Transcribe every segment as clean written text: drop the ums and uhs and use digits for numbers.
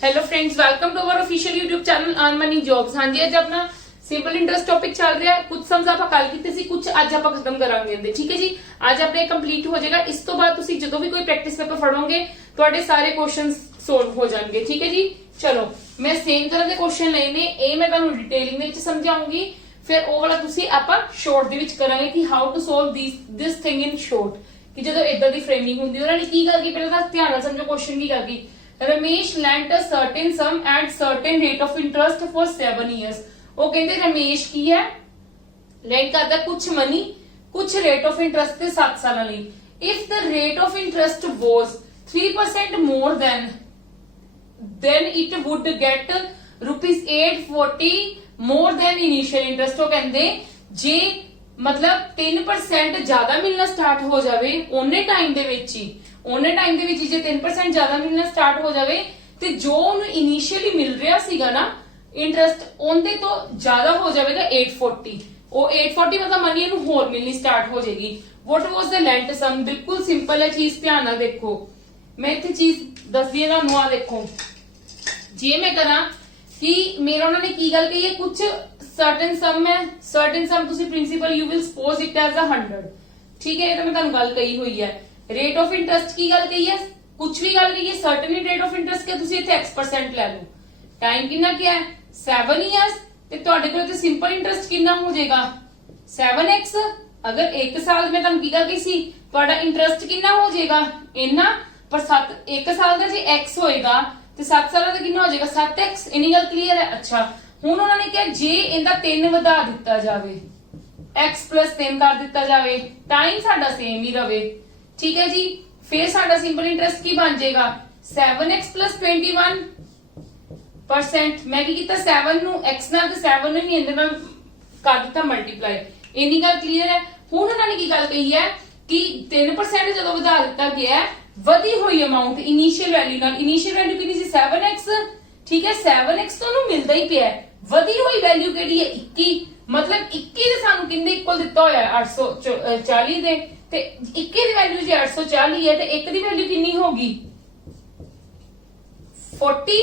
Hello friends, welcome to our official YouTube channel earn money jobs. हाँ जी, अज अपना simple interest topic चल रहा है। कुछ सम्स आप कल कीते सी, कुछ अज आप खत्म करांगे। ठीक है जी, आज अपने कंप्लीट हो जाएगा। इस तो बाद तुसी जदों भी कोई प्रैक्टिस पेपर फड़ोगे तुहाडे सारे क्वेश्चंस सोल्व हो जाएंगे। ठीक है जी, चलो मैं सेम तरह के क्वेश्चन लए ने, ए मैं तुहानू डिटेलिंग दे विच समझाऊंगी, फिर ओ वाला तुसी आपां शॉर्ट दे विच करांगे कि how to solve this thing in short. कि जदों इदां दी फ्रेमिंग हुंदी उन्हां ने की करके पहले तां ध्यान नाल समझो क्वेश्चन की करगी। Ramesh lent a certain sum at certain rate of interest for 7 years। वो कहते रमेश की है lent करता कुछ मनी कुछ रेट ऑफ इंटरेस्ट से 7 साल ਲਈ। If the rate of interest was 3% more then it would get rupees 840 more than initial interest। वो कहते जे मतलब 3% ज्यादा मिलना स्टार्ट हो जावे ओने टाइम दे विच ही, ओने टाइम दे विच जे 3% ज्यादा मिलना स्टार्ट हो जावे ते जो उन्हें इनिशियली मिल रहा सीगा ना इंटरेस्ट ओंदे तो ज्यादा हो जाएगा 840। वो 840 मतलब मनी इनू होर मिलनी स्टार्ट हो जाएगी। व्हाट वाज द लेंट सम? बिल्कुल सिंपल है चीज, ध्यान नाल देखो। मैं इत्थे चीज दसदी हां तुहानू, आ देखो। जे मैं करा कि मेरा उन्होंने की गल कही है, कुछ सर्टेन सम है, सर्टेन सम तुसी principal you will suppose it as 100। ठीक है, ये तो मैं तुहानू गल कही हुई है। रेट ऑफ इंटरेस्ट की गल कही है, कुछ भी गल कही है, सर्टेन रेट ऑफ इंटरेस्ट के तुसी इत्थे x% ले लो। टाइम कितना क्या है 7 इयर्स ते तुहाडे कोल ते सिंपल इंटरेस्ट कितना हो जाएगा 7x। अगर 1 साल में तुहानू की गल कही सी तुहाडा इंटरेस्ट कितना हो जाएगा इन्ना, पर 1 साल दा जे x होएगा ते 7 साल दा कितना हो जाएगा 7x। इन्नी गल क्लियर है? अच्छा, हुण उन्होंने कहा जे इनदा 3 वधा दिता जावे, x + 3 कर दिता जावे, टाइम साडा सेम ही रवे। ठीक है जी, फिर साडा सिंपल इंटरेस्ट की बन जाएगा 7x + 21%। मैं की कीता 7 नु x नाल ते 7 नु ही इहदे नाल कर दिता मल्टीप्लाई। इन्नी गल क्लियर है? हुण उन्होंने की गल कही है कि 3% जदों वधा दिता गया है वधी हुई अमाउंट इनिशियल वैल्यू नाल, इनिशियल वैल्यू कितनी सी 7x। ठीक है, 7x तो उन्होंने मिलता ही पिया, वधी हुई वैल्यू केड़ी है 21। मतलब 21 दे सानू किंदे इक्वल दिता होया 840 दे, ते 21 दी वैल्यू जे 840 है ते 1 दी वैल्यू कितनी होगी 40।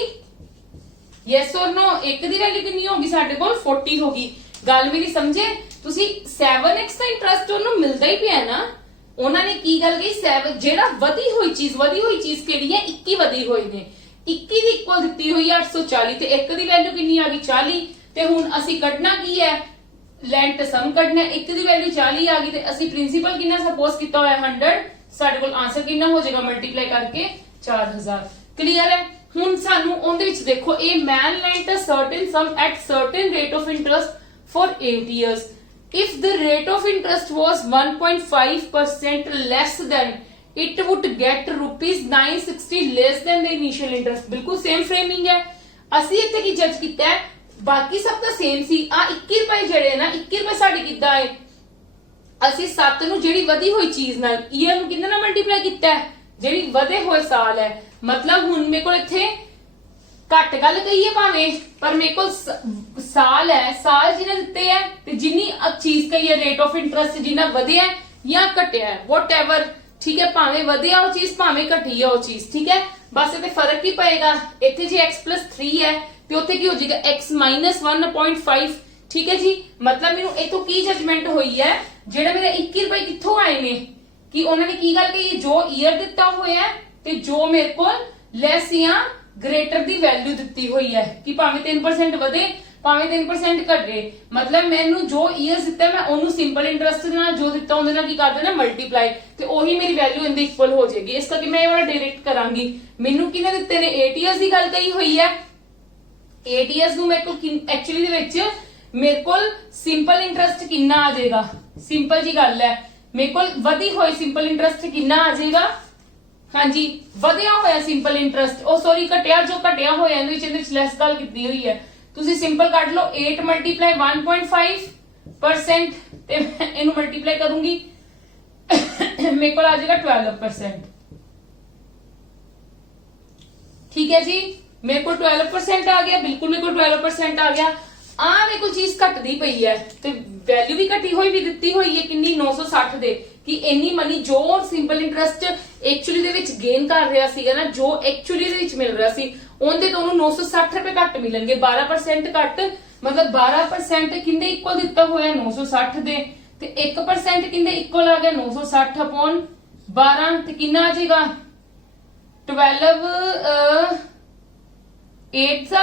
यस और नो? 1 दी वैल्यू कितनी होगी साडे कोल 40 होगी। गल मेरी समझे तुसी? 7x का इंटरेस्ट उन्होंने मिलता ही पिया ना। उन्होंने की गल कही 7 जेड़ा वधी हुई चीज केड़ी है 21 वधी हुई ने, 21 दी इक्वल दित्ती हुई 840 ते 1 दी वैल्यू कितनी आ गई 40। ते हुण असी कढना की है लेंट सम कढना, 1 दी वैल्यू 40 आ गई ते असी प्रिंसिपल कितना सपोज किया होया 100। साडे कोल आंसर कितना हो जाएगा मल्टीप्लाई करके 4000। क्लियर है? हुण सानू ओंदे विच देखो a man lent a certain some at certain rate of interest for 8 years। If the rate of interest was 1.5% less than it would get rupees 960 less than the initial interest। बिल्कुल same framing है। असी इत्थे की जज किया है, बाकी सब तो सेम सी। आ 21 रुपए जड़े ना 21 रुपए साडी किदा है, असी 7 नु जेड़ी वधी हुई चीज नाल ईयर नु किंदे नाल मल्टीप्लाई किया है जेड़ी वधे हुए साल है। मतलब हुण मेरे को इत्थे घट गल कही है भावें, पर मेरे को साल है, साल जिन्हें दिते है ते जिन्नी चीज कही है रेट ऑफ इंटरेस्ट जिन्ना वधिया या घटिया है व्हाटएवर। ठीक है, भावें वधिया वो चीज भावें घटी है वो चीज। ठीक है, बस इत्थे फर्क ही पएगा। इत्थे जे x + 3 है ते उत्थे की हो जाएगा x - 1.5। ठीक है जी, मतलब मेनू ए तो की जजमेंट हुई है जेड़ा मेरे 21 रुपए कित्थों आए ने कि उन्होंने की गल कही जो ईयर दिता होया है ते जो मेरे को लेस या ग्रेटर दी वैल्यू दिती हुई है कि भावें 3% ਵਧੇ भावें 3% घटे। मतलब मैनू जो ईयर्स दिता मैं ओनू सिंपल इंटरेस्ट दे नाल जो दिता उहदे नाल की कर देना मल्टीप्लाई, ते ओही मेरी वैल्यू इनदे इक्वल हो जाएगी। इस करके मैं ये वाला डायरेक्ट करांगी। मैनू किने दिते ने 8 ईयर्स की गल कही हुई है। 8 ईयर्स नू मेरे को एक्चुअली दे विच मेरे को सिंपल इंटरेस्ट कितना आ जाएगा, सिंपल जी गल है, मेरे को वधी हुई सिंपल इंटरेस्ट कितना आ जाएगा। हाँ जी, वधिया होया सिंपल इंटरेस्ट, ओ सॉरी घटिया जो घटिया होया इहदे विच लेस गल कीती हुई है। तुसी सिंपल कट लो 8 × 1.5% ते इनू मल्टीप्लाई करूंगी मेरे को आ जाएगा 12%। ठीक है जी, मेरे को 12% आ गया, बिल्कुल मेरे को 12% आ गया। आ मेरे को चीज घटदी पई है ते वैल्यू भी घटी हुई भी दिती हुई है किन्नी 960 दे कि इन्नी मनी जो simple interest actually they which gain कर रहा सीगा ना, जो एक्चुअली दे विच मिल रहा सी ਉਹਦੇ ਤੋਂ ਉਹਨੂੰ 960 ਰੁਪਏ ਘੱਟ ਮਿਲਣਗੇ 12% ਘੱਟ मतलब 12% किंदे इक्वल दिता हुआ है 960 दे ते 1% किंदे इक्वल आ गया 960 अपॉन 12 ते कितना आ जाएगा 12 8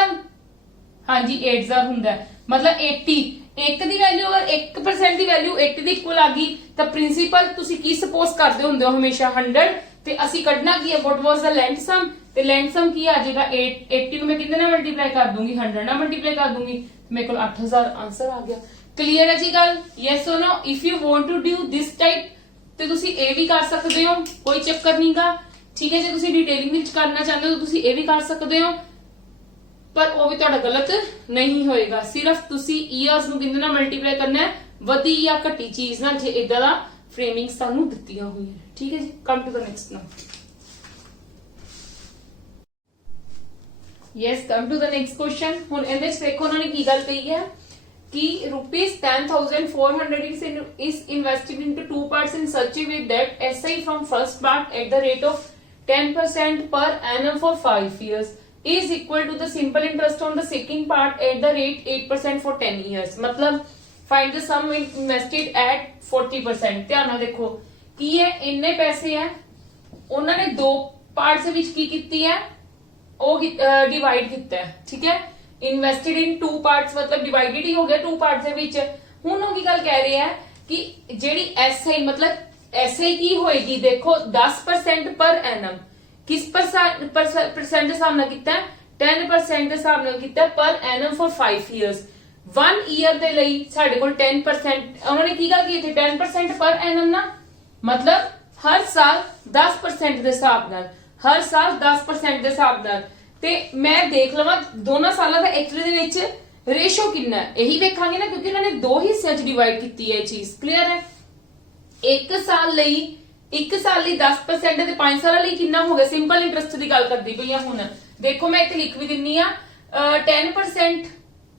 हाँ जी 8 हुंदा है मतलब 80 एक दी वैल्यू अगर 1% दी वैल्यू 80 दी इक्वल आ गई तो प्रिंसीपल तुसी की सपोज करदे हुंदे हो हमेशा 100 ते असी कढना की है व्हाट वाज द लेंथ सम ते लेंथ सम की आ जाएगा 80 ਨੂੰ मैं किंदे नाल मल्टीप्लाई कर दूंगी 100 नाल मल्टीप्लाई कर दूंगी मेरे को 8000 आंसर आ गया क्लियर है जी गल यस और no if you want to do this type ਤੇ ਤੁਸੀਂ ਇਹ ਵੀ ਕਰ ਸਕਦੇ ਹੋ ਕੋਈ ਚੱਕਰ ਨਹੀਂਗਾ ਠੀਕ ਹੈ ਜੇ ਤੁਸੀਂ ਡਿਟੇਲਿੰਗ ਵਿੱਚ ਕਰਨਾ ਚਾਹੁੰਦੇ ਹੋ ਤਾਂ ਤੁਸੀਂ ਇਹ ਵੀ ਕਰ ਸਕਦੇ ਹੋ ਪਰ ਉਹ ਵੀ ਤੁਹਾਡਾ ਗਲਤ ਨਹੀਂ ਹੋਏਗਾ ਸਿਰਫ ਤੁਸੀਂ ਇਅਰਸ ਨੂੰ ਕਿੰਨੇ ਨਾਲ ਮਲਟੀਪਲਾਈ ਕਰਨਾ ਹੈ ਵਧੀ ਜਾਂ ਘਟੀ ਚੀਜ਼ ਨਾਲ ਜੇ ਇਦਾਂ ਦਾ ਫਰੇਮਿੰਗ ਸਾਨੂੰ ਦਿੱਤੀਆਂ ਹੋਈਆਂ ਠੀਕ ਹੈ ਜੀ come to the next now yes come to the next question हुन ਇਹਦੇ ਵਿੱਚ ਦੇਖੋ ਉਹਨਾਂ ਨੇ ਕੀ ਗੱਲ ਕਹੀ ਹੈ कि rupees 10,400 is invested into two parts in such a way that SI from first part at the rate of 10% per annum for 5 years is equal to the simple interest on the second part at the rate 8% for 10 years मतलब find the sum invested at 40% ਧਿਆਨ ਨਾਲ ਦੇਖੋ ਕੀ ਹੈ ਇੰਨੇ ਪੈਸੇ ਹੈ ਉਹਨਾਂ ਨੇ ਦੋ ਪਾਰਟਸ ਵਿੱਚ ਕੀ ਕੀਤੀ ਹੈ ਉਹ ਡਿਵਾਈਡ ਕੀਤਾ ਹੈ ਠੀਕ ਹੈ ਇਨਵੈਸਟਡ ਇਨ ਟੂ ਪਾਰਟਸ मतलब डिवाइडेड ही हो गया टू पार्ट्स ਦੇ ਵਿੱਚ ਹੁਣ ਉਹ ਕੀ ਗੱਲ ਕਹਿ ਰਹੇ ਹੈ ਕਿ ਜਿਹੜੀ ਐਸਆਈ मतलब ਐਸਆਈ ਕੀ ਹੋਏਗੀ ਦੇਖੋ 10% ਪਰ ਐਨਮ ਕਿਸ परसेंट ਦੇ ਹਿਸਾਬ ਨਾਲ ਕੀਤਾ ਹੈ 10% ਦੇ ਹਿਸਾਬ ਨਾਲ ਕੀਤਾ ਪਰ ਐਨਮ ਫॉर 5 ਇਅਰਸ 1 ਈਅਰ ਦੇ ਲਈ ਸਾਡੇ ਕੋਲ 10% ਉਹਨਾਂ ਨੇ ਕੀ ਗੱਲ ਕੀਤੀ 10% ਪਰ ਐਨਮ ਨਾ मतलब ਹਰ ਸਾਲ 10% ਦੇ ਹਿਸਾਬ ਨਾਲ हर साल 10% ਦੇ ਹਿਸਾਬ ਨਾਲ ਤੇ ਮੈਂ ਦੇਖ ਲਵਾਂ ਦੋਨਾਂ ਸਾਲਾਂ ਦਾ ਐਕਚੁਅਲੀ ਦੇ ਵਿੱਚ ਰੇਸ਼ੋ ਕਿੰਨਾ ਹੈ ਇਹੀ ਵੇਖਾਂਗੇ ਨਾ ਕਿਉਂਕਿ ਇਹਨਾਂ ਨੇ ਦੋ ਹਿੱਸਿਆਂ 'ਚ ਡਿਵਾਈਡ ਕੀਤੀ ਹੈ ਇਹ ਚੀਜ਼ ਕਲੀਅਰ ਹੈ ਇੱਕ ਸਾਲ ਲਈ 10% ਤੇ 5 ਸਾਲਾਂ ਲਈ ਕਿੰਨਾ ਹੋ ਗਿਆ ਸਿੰਪਲ ਇੰਟਰਸਟ ਦੀ ਗੱਲ ਕਰਦੀ ਪਈ ਆ ਹੁਣ ਦੇਖੋ ਮੈਂ ਇੱਥੇ ਲਿਖ ਵੀ ਦਿੰਨੀ ਆ 10%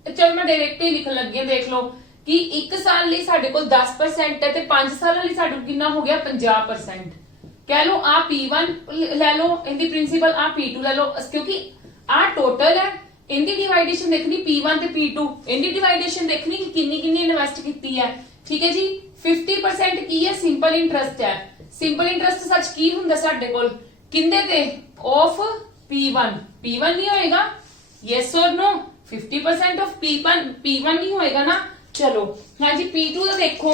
ਚਲ ਮੈਂ ਡਾਇਰੈਕਟ ਹੀ ਲਿਖਣ ਲੱਗੀ ਆ ਦੇਖ ਲਓ ਕਿ ਇੱਕ ਸਾਲ ਲਈ ਸਾਡੇ ਕੋਲ 10% ਹੈ ਤੇ 5 ਸਾਲਾਂ ਲਈ ਸਾਡੇ ਕੋਲ ਕਿੰਨਾ ਹੋ ਗਿਆ 50% कह लो आ P1 ले लो इनकी प्रिंसिपल आ P2 ले लो क्योंकि आ टोटल है इनकी डिवाइडेशन देखनी P1 ते P2 इनकी डिवाइडेशन देखनी कि किन्नी किन्नी इन्वेस्ट की है ठीक है जी 50% की है सिंपल इंटरेस्ट है सिंपल इंटरेस्ट सच की हुंदा साडे कोल किंदे ते ऑफ P1 नहीं होएगा यस और नो 50% ऑफ P1 नहीं होएगा ना चलो हाँ जी P2 का देखो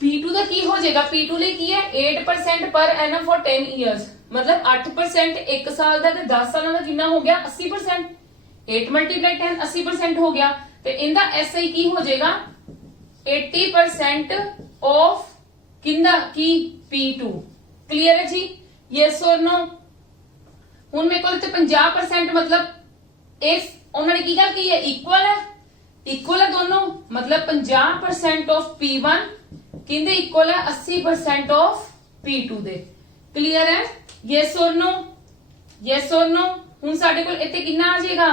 P2 ਦਾ ਕੀ ਹੋ ਜਾਏਗਾ P2 ਲਈ ਕੀ ਹੈ 8% ਪਰ ਐਨਮ ਫॉर 10 ਇਅਰਸ मतलब 8% ਇੱਕ ਸਾਲ ਦਾ ਤੇ 10 ਸਾਲਾਂ ਦਾ ਕਿੰਨਾ ਹੋ ਗਿਆ 80% 8 ਮਲਟੀਪਲਾਈ 10 80% ਹੋ ਗਿਆ ਤੇ ਇਹਦਾ ਐਸਆਈ ਕੀ ਹੋ ਜਾਏਗਾ 80% ਆਫ ਕਿੰਦਾ ਕੀ P2 ਕਲੀਅਰ ਹੈ ਜੀ ਯੈਸ অর ਨੋ ਹੁਣ ਮੇਰੇ ਕੋਲ ਤੇ 50% मतलब ਇਸ ਉਹਨਾਂ ਨੇ ਕੀ ਗੱਲ ਕੀ ਹੈ ਇਕੁਅਲ ਹੈ ਦੋਨੋं मतलब 50% ਆਫ P1 किंदे इक्वल है 80% ऑफ P2 दे क्लियर है यस और नो हुन साडे कोल इत्थे कितना आ जाएगा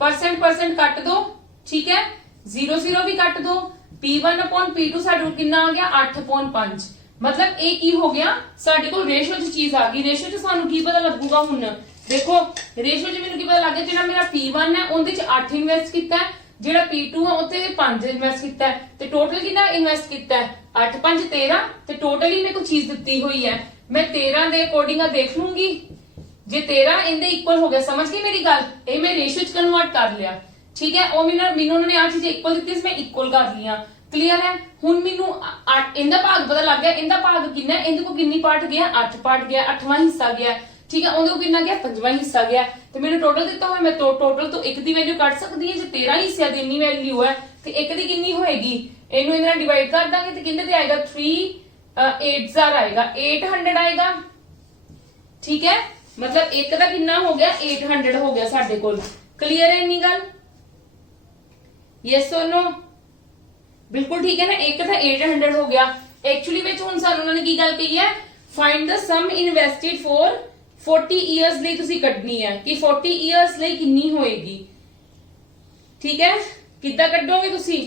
परसेंट कट दो ठीक है 0 भी कट दो P1 अपॉन P2 साडे कोल कितना आ गया 8/5 मतलब ये की हो गया साडे कोल रेशो च चीज आ गई रेशो च सानू की पता लगूगा हुन देखो रेशो च मेनू की पता लग गया जेड़ा मेरा P1 है उनदे च 8 इन्वेस्ट कीता है ਜਿਹੜਾ P2 ਹੈ ਉੱਤੇ 5 ਇਨਵੈਸਟ ਕੀਤਾ ਹੈ ਤੇ ਟੋਟਲ ਕਿੰਨਾ ਇਨਵੈਸਟ ਕੀਤਾ ਹੈ 8 5 13 ਤੇ ਟੋਟਲ ਹੀ ਮੇਰੇ ਕੋ ਚੀਜ਼ ਦਿੱਤੀ ਹੋਈ ਹੈ ਮੈਂ 13 ਦੇ ਅਕੋਰਡਿੰਗ ਆ ਦੇਖ ਲੂੰਗੀ ਜੇ 13 ਇਹਦੇ ਇਕੁਅਲ ਹੋ ਗਿਆ ਸਮਝ ਗਈ ਮੇਰੀ ਗੱਲ ਇਹ ਮੈਂ ਰੇਸ਼ੋ ਚ ਕਨਵਰਟ ਕਰ ਲਿਆ ਠੀਕ ਹੈ ਉਹ ਮੈਨੂੰ ਉਹਨਾਂ ਨੇ ਆ ਚੀਜ਼ ਇਕੁਅਲ ਦਿੱਤੀ ਸੀ ਮੈਂ ਇਕੁਅਲ ਕਰ ਲਿਆ ਕਲੀਅਰ ਹੈ ਹੁਣ ਮੈਨੂੰ ਇਹਦਾ ਭਾਗ ਪਤਾ ਲੱਗ ਗਿਆ ਇਹਦਾ ਭਾਗ ਕਿੰਨਾ ਇਹਦੇ ਕੋ ਕਿੰਨੀ ਪਾਰਟ ਗਿਆ 8 ਪਾਰਟ ਗਿਆ 8ਵਾਂ ਹਿੱਸਾ ਗਿਆ ठीक है ਉਹਦੇ ਕੋ ਕਿੰਨਾ ਗਿਆ 5ਵਾਂ ਹਿੱਸਾ ਗਿਆ ਤੇ ਮੈਨੂੰ ਟੋਟਲ ਦਿੱਤਾ ਹੋਇਆ ਮੈਂ ਟੋਟਲ ਤੋਂ ਇੱਕ ਦੀ ਵੈਲਿਊ ਕੱਢ ਸਕਦੀ ਹਾਂ ਜੇ 13 ਹਿੱਸਿਆਂ ਦੀ ਇੰਨੀ ਵੈਲਿਊ ਹੈ ਤੇ ਇੱਕ ਦੀ ਕਿੰਨੀ ਹੋਏਗੀ ਇਹਨੂੰ ਇਹਦੇ ਨਾਲ ਡਿਵਾਈਡ ਕਰ ਦਾਂਗੇ ਤੇ ਕਿੰਨੇ ਤੇ ਆਏਗਾ 3 ਆਏਗਾ 800 ਆਏਗਾ ਠੀਕ ਹੈ मतलब ਇੱਕ ਦਾ ਕਿੰਨਾ ਹੋ ਗਿਆ 800 ਹੋ ਗਿਆ ਸਾਡੇ ਕੋਲ ਕਲੀਅਰ ਹੈ ਇੰਨੀ ਗੱਲ ਯੈਸ অর ਨੋ ਬਿਲਕੁਲ ਠੀਕ ਹੈ ਨਾ ਇੱਕ ਤਾਂ 800 ਹੋ ਗਿਆ ਐਕਚੁਅਲੀ ਵਿੱਚ ਹੁਣ ਸਾਨੂੰ ਉਹਨਾਂ ਨੇ ਕੀ ਗੱਲ ਕਹੀ ਹੈ find the sum invested for 40 years ਲਈ ਤੁਸੀਂ ਕੱਢਣੀ ਹੈ ਕਿ 40 ਇਅਰਸ ਲਈ ਕਿੰਨੀ ਹੋਏਗੀ ਠੀਕ ਹੈ ਕਿੱਦਾਂ ਕੱਢੋਗੇ ਤੁਸੀਂ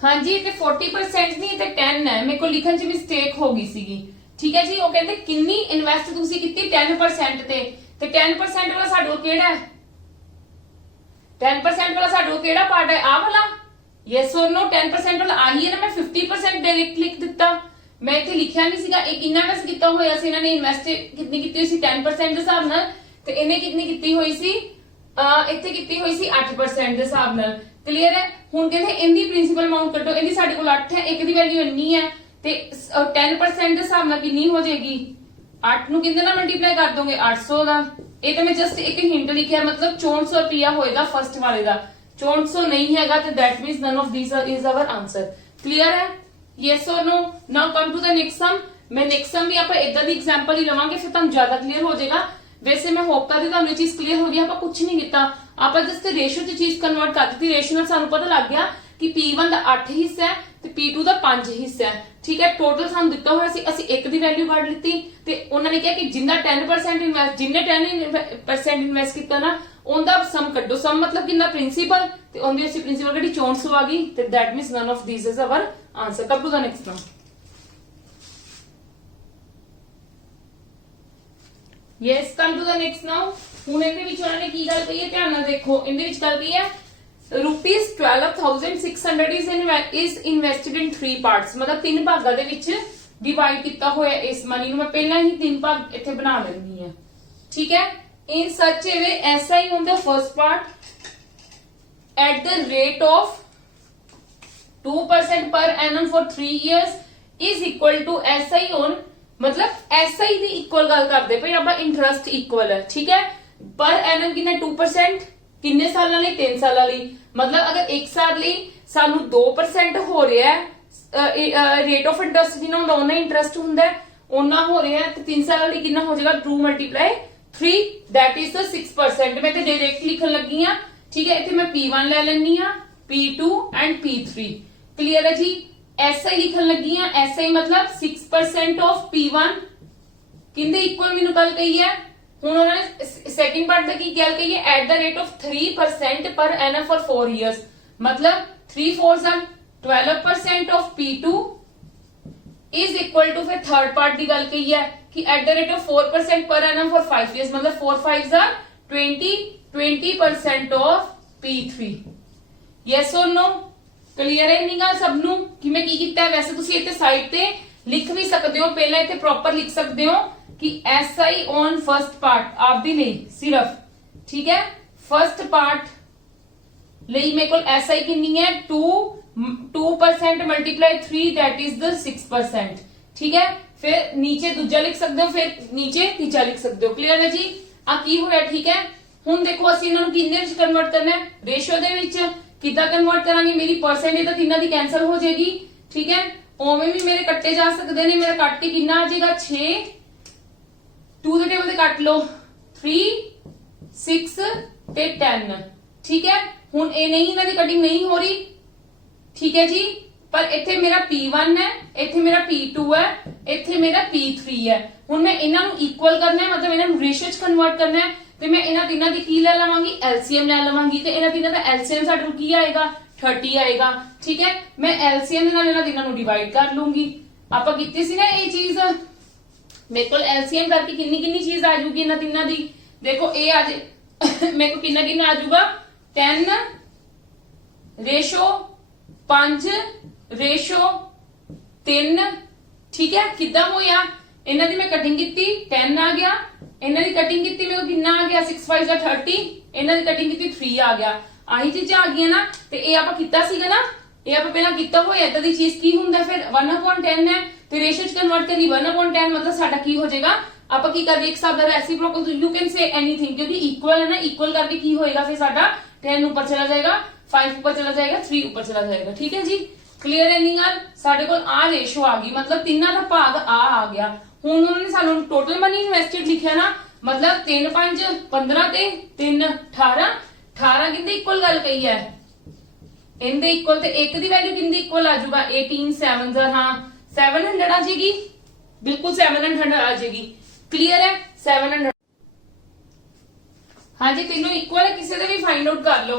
हाँ जी ते 40% नहीं ते 10 है, मेरे को लिखन च मिस्टेक हो गई सीगी। ठीक है जी, वो कहते किन्नी इन्वेस्ट तुसी कीती 10% ते 10% वाला साडे कोल केड़ा है, 10% वाला साडे कोल केड़ा पार्ट है, आ वाला यस और नो। 10% वाला आही है ना, मैं 50% डायरेक्ट लिख दिता, मैं इथे लिखिया नहीं सीगा। एक इन्ना इन्वेस्ट किता होया सी, इन्होंने इन्वेस्ट कितनी कीती सी 10% दे हिसाब नाल, ते इन्हें कितनी कीती हुई सी इत्थे कीती हुई सी 8% दे हिसाब नाल। क्लियर है। हुण कहंदे इनदी प्रिंसिपल अमाउंट कड्डो, इनदी साडे कोल 8 है, एक दी वैल्यू इन्नी है ते 10% दे हिसाब नाल कितनी हो जाएगी, 8 नु किंदे नाल मल्टीप्लाई कर दोगे 800 दा। ये तो मैं जस्ट एक हिंट लिखिया, मतलब 6400 रुपया होएगा फर्स्ट वाले दा, 6400 नहीं हैगा तो that means none of these is our answer. Clear है, यस और no. Now come to the next sum. मैं नेक्स्ट सम भी आप इदा दी एग्जांपल ही लवांगे, फिर तुहानू ज्यादा क्लियर हो जाएगा। वैसे मैं होप करदी तुहानू चीज क्लियर हो गई। आप कुछ नहीं कीता, आप जस्ट रेशियो च चीज कन्वर्ट कर दी। रेशियो नाल सानू पता लग गया कि P1 दा 8 हिस्सा है ते P2 दा 5 हिस्सा है। ठीक है, टोटल सानू दिता होया सी, ਅਸੀਂ 1 ਦੀ ਵੈਲਿਊ ਕੱਢ ਲਿੱਤੀ ਤੇ ਉਹਨਾਂ ਨੇ ਕਿਹਾ ਕਿ ਜਿੰਨਾ 10% ਇਨਵੈਸਟ, ਜਿੰਨੇ 10% ਇਨਵੈਸਟ ਕੀਤਾ ਨਾ ਉਹਦਾ ਸਮ ਕੱਢੋ। ਸਮ ਮਤਲਬ ਕਿੰਨਾ, ਪ੍ਰਿੰਸੀਪਲ, ਤੇ ਉਹਦੀ ਅਸੀਂ ਪ੍ਰਿੰਸੀਪਲ ਕੱਢੀ 6400 ਆ ਗਈ, ਤੇ that means none of these is our answer. Come to the next now. Yes, come to the next now. ਹੁਣ ਇਹਦੇ ਵਿੱਚ ਉਹਨਾਂ ਨੇ ਕੀ ਗੱਲ ਕਹੀ ਹੈ, ਧਿਆਨ ਨਾਲ ਦੇਖੋ। ਇਹਦੇ ਵਿੱਚ ਗੱਲ ਕਹੀ ਹੈ rupees 12,600 is invested in 3 parts, मतलब 3 ਭਾਗਾਂ ਦੇ ਵਿੱਚ डिवाइड किया होया इस मनी ਨੂੰ। मैं पहला ही 3 भाग ਇੱਥੇ ਬਣਾ ਲੈਣੀ ਹੈ। ठीक है, in such a way SI on the first part at the rate of 2% per annum for 3 years is equal to SI on, मतलब SI ਦੀ ਇਕੁਅਲ ਗੱਲ ਕਰਦੇ ਪਏ ਆਪਾਂ, ਇੰਟਰਸਟ ਇਕੁਅਲ ਹੈ। ठीक है, पर annum कितना 2%, किन्ने साल ਲਈ 3 ਸਾਲਾਂ ਲਈ। मतलब अगर 1 साल ਲਈ ਸਾਨੂੰ 2% ਹੋ ਰਿਹਾ ਹੈ ਰੇਟ ਆਫ ਇੰਟਰਸਟ, ਜਿੰਨਾ ਹੁੰਦਾ ਉਹਨਾਂ ਇੰਟਰਸਟ ਹੁੰਦਾ ਉਹਨਾਂ ਹੋ ਰਿਹਾ ਹੈ, ਤੇ 3 ਸਾਲਾਂ ਲਈ ਕਿੰਨਾ ਹੋ ਜਾਏਗਾ 2 × 3 that is the 6%। मैं ਤੇ डायरेक्ट लिखन लगी हां। ठीक है, इथे मैं P1 ले लेनी हां, P2 and P3। क्लियर है जी। SI लिखन लगी हां, SI मतलब 6% ऑफ P1 किंदे इक्वल मैनू कल कही है। ਹੁਣ ਉਹਨਾਂ ਨੇ ਸੈਕਿੰਡ ਪਾਰਟ ਦਾ ਕੀ ਗੱਲ ਕਹੀ ਹੈ, ਐਟ ਦਾ ਰੇਟ ਆਫ 3% ਪਰ ਐਨਮ ਫॉर 4 ਇਅਰਸ, मतलब 3 4s are 12% of P2 is equal to, फिर थर्ड पार्ट की गल कही है कि at the rate of 4% per annum for 5 years, मतलब 4 5s are 20% of P3। Yes और नो, क्लियर है नहीं गा सब नू कि मैं की कीता है। वैसे तुसी इत्थे साइड ते लिख भी सकते हो, पहला इत्थे प्रॉपर लिख सकते हो कि SI ऑन फर्स्ट पार्ट आप भी नहीं सिर्फ। ठीक है, फर्स्ट पार्ट ਲਈ ਮੇਰੇ ਕੋਲ SI कितनी है 2% मल्टीप्लाई 3 दैट इज द 6%। ठीक है, फिर नीचे दूजा लिख सकते हो, फिर नीचे तीजा लिख सकते हो। क्लियर है जी, आ की होया। ठीक है, हुण देखो ਅਸੀਂ ਇਹਨਾਂ ਨੂੰ ਕਿੰਨੇ ਵਿੱਚ ਕਨਵਰਟ ਕਰਨਾ ਹੈ, ਰੇਸ਼ੀਓ ਦੇ ਵਿੱਚ। ਕਿੱਦਾਂ ਕਨਵਰਟ ਕਰਾਂਗੇ, ਮੇਰੀ ਪਰਸੈਂਟੇਜ ਤਾਂ ਤਿੰਨਾਂ ਦੀ ਕੈਨਸਲ ਹੋ ਜਾਏਗੀ। ਠੀਕ ਹੈ, ਉਵੇਂ ਵੀ ਮੇਰੇ ਕੱਟੇ ਜਾ ਸਕਦੇ ਨੇ। ਮੇਰਾ ਕੱਟ ਕੇ ਕਿੰਨਾ ਆ ਜਾਏਗਾ 6, 2 ਦੇ ਟੇਬਲ ਤੇ ਕੱਟ ਲਓ 3 6 ਤੇ 10। ठीक है, ਹੁਣ ਇਹ ਨਹੀਂ, ਇਹਨਾਂ ਦੀ ਕਟਿੰਗ ਨਹੀਂ ਹੋ ਰਹੀ। ठीक है जी, पर ਇੱਥੇ ਮੇਰਾ P1 ਹੈ, ਇੱਥੇ ਮੇਰਾ P2 ਹੈ, ਇੱਥੇ ਮੇਰਾ P3 ਹੈ। ਹੁਣ ਮੈਂ ਇਹਨਾਂ ਨੂੰ ਇਕੁਅਲ ਕਰਨਾ ਹੈ, मतलब ਇਹਨਾਂ ਨੂੰ ਰੇਸ਼ੀਓ ਚ ਕਨਵਰਟ ਕਰਨਾ ਹੈ, ਤੇ ਮੈਂ ਇਹਨਾਂ ਤਿੰਨਾਂ ਦੀ ਕੀ ਲੈ ਲਵਾਂਗੀ, LCM ਲੈ ਲਵਾਂਗੀ। ਤੇ ਇਹਨਾਂ ਤਿੰਨਾਂ ਦਾ LCM ਸਾਡੇ ਨੂੰ ਕੀ ਆਏਗਾ 30 ਆਏਗਾ। ठीक है, मैं LCM ਦੇ ਨਾਲ ਇਹਨਾਂ ਤਿੰਨਾਂ ਨੂੰ ਡਿਵਾਈਡ ਕਰ ਲੂੰਗੀ। ਆਪਾਂ ਕੀਤੀ ਸੀ ਨਾ ਇਹ ਚੀਜ਼, ਮੇਰੇ ਕੋਲ LCM करके किन्नी किन्नी चीज आ जाऊगी ਇਹਨਾਂ ਤਿੰਨਾਂ ਦੀ। देखो ਇਹ ਆ ਜੇ ਮੇਰੇ ਕੋ ਕਿੰਨਾ ਕਿੰਨਾ ਆ ਜਾਊਗਾ 10 रेशो 5 रेशो 3। ठीक है, किदा होया, ਇਹਨਾਂ ਦੀ ਮੈਂ ਕਟਿੰਗ ਕੀਤੀ 10 ਆ ਗਿਆ, ਇਹਨਾਂ ਦੀ ਕਟਿੰਗ ਕੀਤੀ ਮੇਰੇ ਕੋ ਕਿੰਨਾ ਆ ਗਿਆ 6 5 ਦਾ 30, ਇਹਨਾਂ ਦੀ ਕਟਿੰਗ ਕੀਤੀ 3 ਆ ਗਿਆ। ਆਹੀ ਚੀਜ਼ਾਂ ਆ ਗਈਆਂ ਨਾ, ਤੇ ਇਹ ਆਪਾਂ ਕੀਤਾ ਸੀਗਾ ਨਾ, ਇਹ ਆਪਾਂ ਪਹਿਲਾਂ ਕੀਤਾ ਹੋਇਆ। ਇਦਾਂ ਦੀ ਚੀਜ਼ ਕੀ ਹੁੰਦਾ, ਫਿਰ 1/10 ਹੈ ਤੇ ਰੇਸ਼ੀਓ ਚ ਕਨਵਰਟ ਕਰਨੀ 1/10, मतलब ਸਾਡਾ ਕੀ ਹੋ ਜਾਏਗਾ, ਆਪਾਂ ਕੀ ਕਰਦੇ ਇੱਕ ਹਿਸਾਬ ਦਾ ਰੈਸਿਪਰੋਕਲ, ਯੂ ਕੈਨ ਸੇ ਐਨੀਥਿੰਗ, ਕਿਉਂਕਿ ਇਕੁਅਲ ਹੈ ਨਾ, ਇਕੁਅਲ ਕਰਕੇ ਕੀ ਹੋਏਗਾ, ਫਿਰ ਸਾਡਾ 10 ऊपर चला जाएगा, 5 ऊपर चला जाएगा, 3 ऊपर चला जाएगा। ठीक है जी, क्लियर है नहीं गल। साडे कोल आ रेशो आ गई, मतलब तिन्ना दा भाग आ गया। हुण उन्होंने सानू टोटल मनी इन्वेस्टेड लिखिया ना, मतलब 3 5 15 ते 3 18 18 किंदे इक्वल गल कही है, इनदे इक्वल। ते एक दी वैल्यू किंदे इक्वल आ जाऊगा 18 7 हां 700 आ जाएगी, बिल्कुल 700 आ जाएगी। क्लियर है, 700। हाँ जी, तीनों इक्वल है, किसी भी फाइंड आउट कर लो।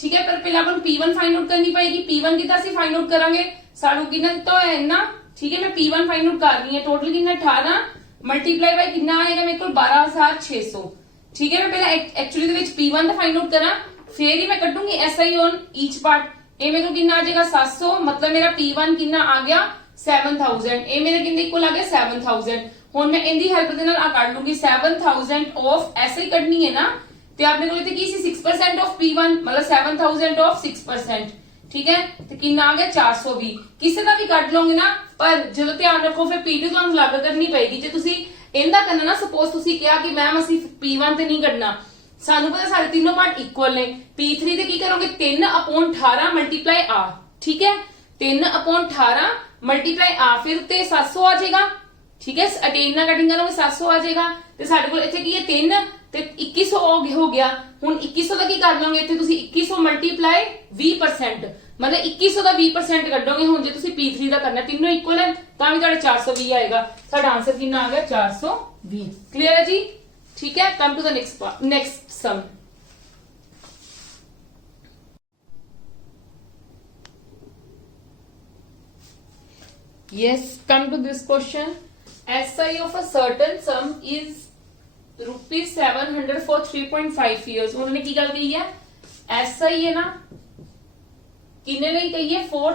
ठीक है। पर पहले अपन P1 फाइंड आउट करनी पड़ेगी। P1 कितना सी फाइंड आउट करांगे, सानू कितना दिता होया इन्ना, ठीक है। मैं P1 फाइंड आउट कर रही है, टोटल कितना 18 मल्टीप्लाई बाय कितना आएगा मेरे को 12600, ठीक है। मैं पहले एक्चुअली दे विच P1 दा फाइंड आउट करा, फिर ही मैं कटूंगी SI ऑन ईच पार्ट। ए मेरे को कितना आ जाएगा 700, मतलब मेरा P1 कितना आ गया 7000, ए मेरे कितने इक्वल आ गया 7000। हुण मैं इंदी हेल्प दे नाल आ कढ लूंगी 7000 ऑफ SI कढनी है ना, ते आपने को इत्थे की सी 6% ऑफ P1 मतलब 7000 ऑफ 6%, ठीक है। ते कितना आ गया 420। किसी का भी कट लोगे ना, पर जो ध्यान रखो फिर P2 ਤੁਹਾਨੂੰ ਲੱਗ ਕਰਨੀ ਪਏਗੀ। ਜੇ ਤੁਸੀਂ ਇਹਦਾ ਕਰਨਾ ਨਾ, ਸਪੋਜ਼ ਤੁਸੀਂ ਕਿਹਾ ਕਿ ਮੈਮ ਅਸੀਂ P1 ਤੇ ਨਹੀਂ ਕੱਢਣਾ, ਸਾਨੂੰ ਪਤਾ ਸਾਡੇ ਤਿੰਨੋਂ ਪਾਰਟ ਇਕੁਅਲ ਨੇ। P3 ਤੇ ਕੀ ਕਰੋਗੇ 3/18 ਮਲਟੀਪਲਾਈ ਆ, ਠੀਕ ਹੈ। 3/18 ਮਲਟੀਪਲਾਈ ਆ, ਫਿਰ ਉੱਤੇ 700 ਆ ਜਾਏਗਾ, ठीक है। 18 ਨਾਲ ਕਟਿੰਗ ਕਰਾਂਗੇ 700 ਆ ਜਾਏਗਾ, ਤੇ ਸਾਡੇ ਕੋਲ ਇੱਥੇ ਕੀ ਹੈ 3 ਤੇ 2100 ਹੋ ਗਿਆ। ਹੁਣ 2100 ਦਾ ਕੀ ਕਰ ਲਓਗੇ, ਇੱਥੇ ਤੁਸੀਂ 2100 ਮਲਟੀਪਲਾਈ 20%, मतलब 2100 ਦਾ 20% ਕੱਢੋਗੇ। ਹੁਣ ਜੇ ਤੁਸੀਂ P3 ਦਾ ਕਰਨਾ, ਤਿੰਨੋਂ ਇਕੁਅਲ ਹੈ ਤਾਂ ਵੀ ਤੁਹਾਡਾ 420 ਆਏਗਾ। ਸਾਡਾ ਆਨਸਰ ਕਿੰਨਾ ਆ ਗਿਆ 420। ਕਲੀਅਰ ਹੈ ਜੀ, ठीक है। Come to the next sum. Yes, come to this question. SI of a certain sum is ₹700 for 3.5 years। उन्होंने की गल कही है, SI है ना किन्ने ਲਈ कही है for